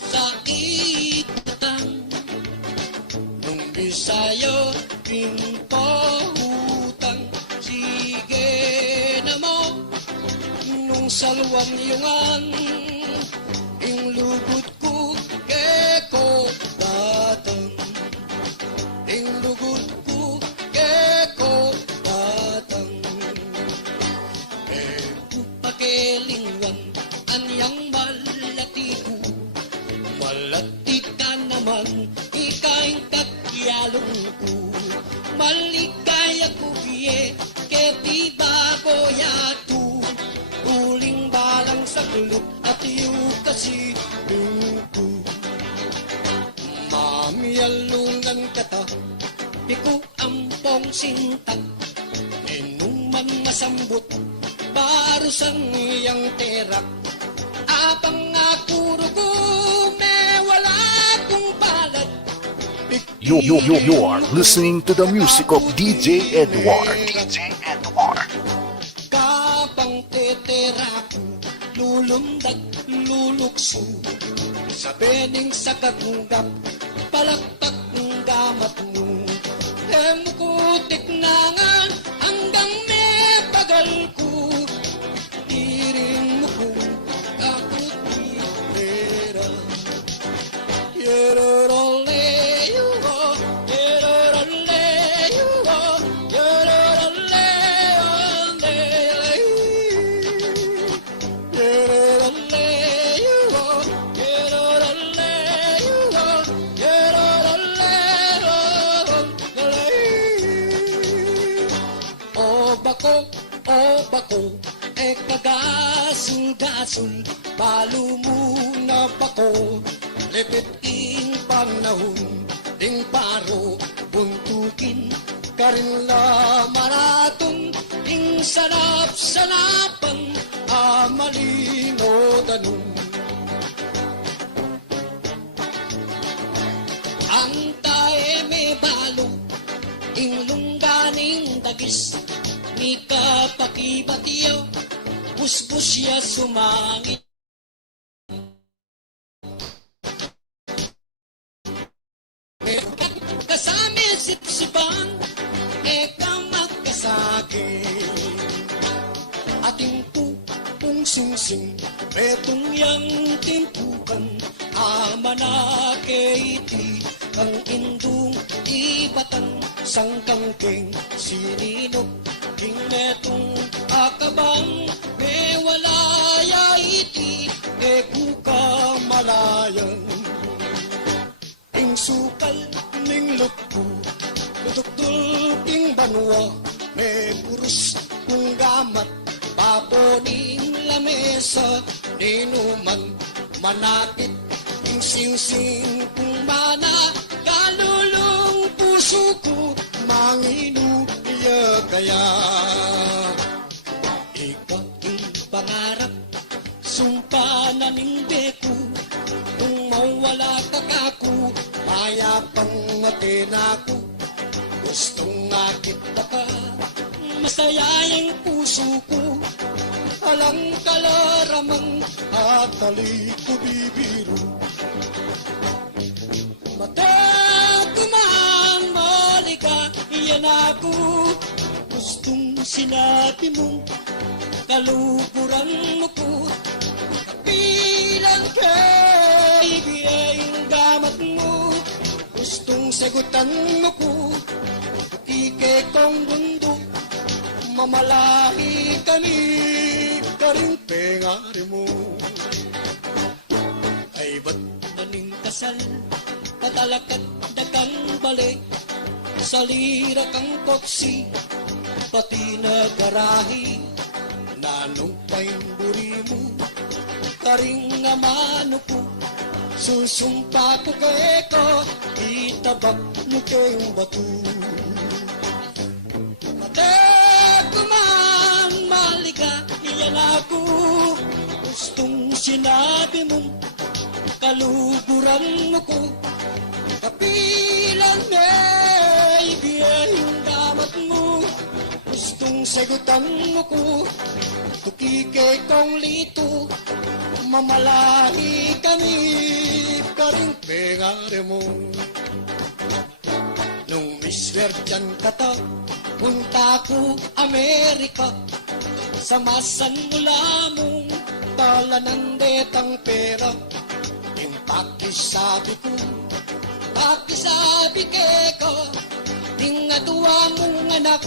sa itang nung Bisayo pinpahutang sige na mo nung salwang yungan ing lugut ko silong ko. Mamiyalungan kata, piku ampong sinta, inuman masambut, baru sang iyang terak. Abang ako rugo, may wala kong balad. You are listening to the music of DJ Edward. DJ Edward. Kapang teterako, lulundag, lulukso, sa bening sa katunggap, palakpak ng gamat mo. Emukutik na nga, hanggang may pagal ko, tiring mo kong kaput ni pera. Yerorole, yuho, yerorole, yuho, yerorole, ole, yerorole, yuho, yerorole, yuho, yerorole, o bako, e kagasul-gasul, balo mo na bako, lepit in panahon, ding paro, buntukin, karin la maraton, ding sanap-sanapan, amalino danong. Antae me balo, inlungganing dagis, ni kapakibatiyaw, busbus siya sumangit. Kasami sipsipan, eka magkasakit. Ating pupong singsing, retong yang timpukan, ama na keiti, kang indung ibatan, sangkangking sininok, king netong akabang, me walaya iti, ekuka malayan. Ing sukal ning lukpo, tutuktul ing banwa, me purus kung gamat, papo ning lamesa, ninuman manakit, ing sing-sing kung mana, kalulong puso ko, manginu iya kaya. Ikaw ang pangarap, sumpa na nindeko, kung mawala ka kako, mayapang matinako, gustong nakita ka, masayang puso ko, alang kalaramang at ko bibiro. Mataguman malika, iyan ako, gustong sinabi mo, kalukuran mo ko, kapilang kay biyayang gamat mo, gustong sagutan mo ko, kike kong bundok, mamalahi kami, karing pengari mo. Ay ba't maning kasal, patalakat dagang balik, salira kang koksi, pati na garahi, nanumpay buri mo, karing amano ko, susumpa ko kay ko, itabak mo kayong batu. Mataguman malika, iyan ako, gustong sinabi mo, kaluguran mo ko, kapilan may biyayang damat mo, gustong sagutan mo ko, tukike kong lito, mamalahi kami, karing pengare mo. Nung miswertiyan kata, punta ko Amerika, samasan mula mong talanan detang pera, yung pakisabi ko, pakisabi ko, ting aduwa mong anak,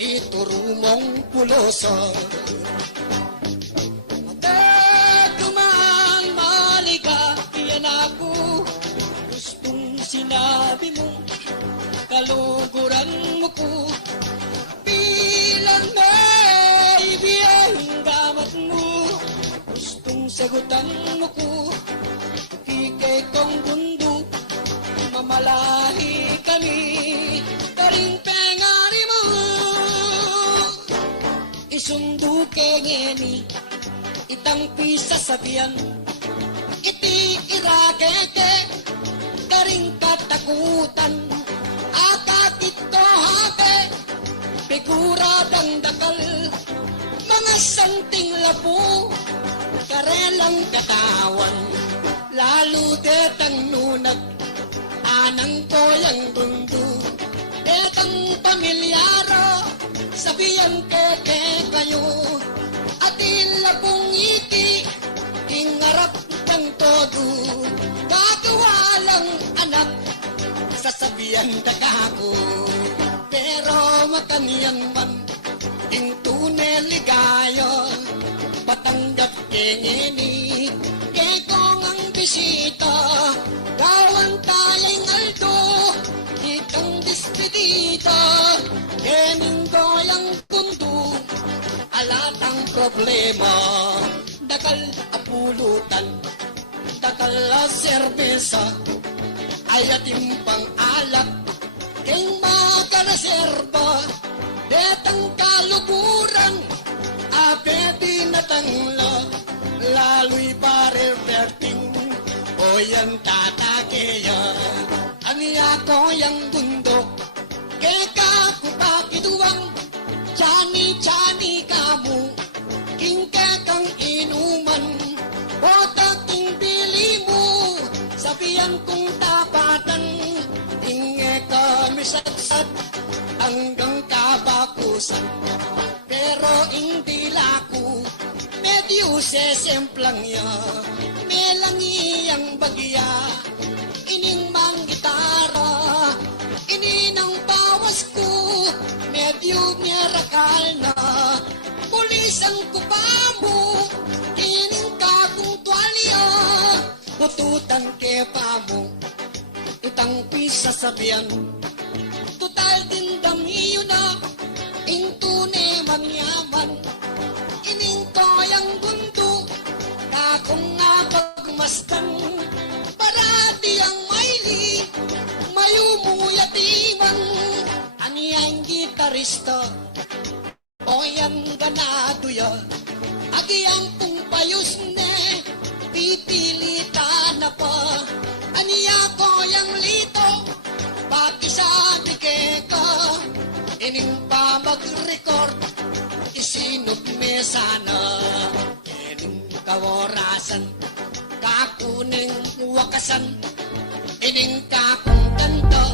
ituro mong pulosa. Mataguman malika, iyan ako, gustong sinabi mo, kaluguran mo ko, pilan may biyang gamat mo, gustong sagutan mo ko, ikay kong bundo, mamalahi kami, karing pengari mo. Isundo kengeni, itang pisa sabihan, iti iragete, karing katakutan, akat ito habe, figuradang dakal, mga santing lapo, karelang katawan, lalo detang nunag, anang koyang bundo, detang pamilyaro, sabihan keke kayo, atin lapong iti, ingarap ng todo, gagawa lang anak, sasabihan takako, pero makaniyan man, ting tunel ligayo, Batanggap kengini, kekong ang bisita, gawan tayong aldo, ikang despedida, kening goyang kundo, alatang problema, dakal apulutan, dakal serbesa, ayatim pang alak, keng makanaserba, detang kaluguran, abedi na tangla, lalo'y bare-verting, o yang tatakeya, aniya ko yang bundok, keka kupakituwang, chani-chani kamu, kingke kang inuman, otak king bili mo, sabihan kong tapatan, inge kami satsat, hanggang kabakusan. Pero hindi laku, medyo sesemplang ya, melang iyang bagya, ining mang gitara, ininang bawas ko, medyo mirakal na, pulis ang kupamo, ining kakong tuwalya, pututan ke pamo, itang pisa sabihan, total din damiyo na, intune mangyaman, ining koyang bundo, kakong nga pagmasdan, parati ang maili, mayumuyatiman, aniyang gitarista, o yang ganado ya, agiyang kung payos ne, pipilitan na pa, aniya koyang lito, pakisabi ke ka, ining pa mag-record, isinop me sana, ining kaworasan, kakuning wakasan, ining kakong ganda,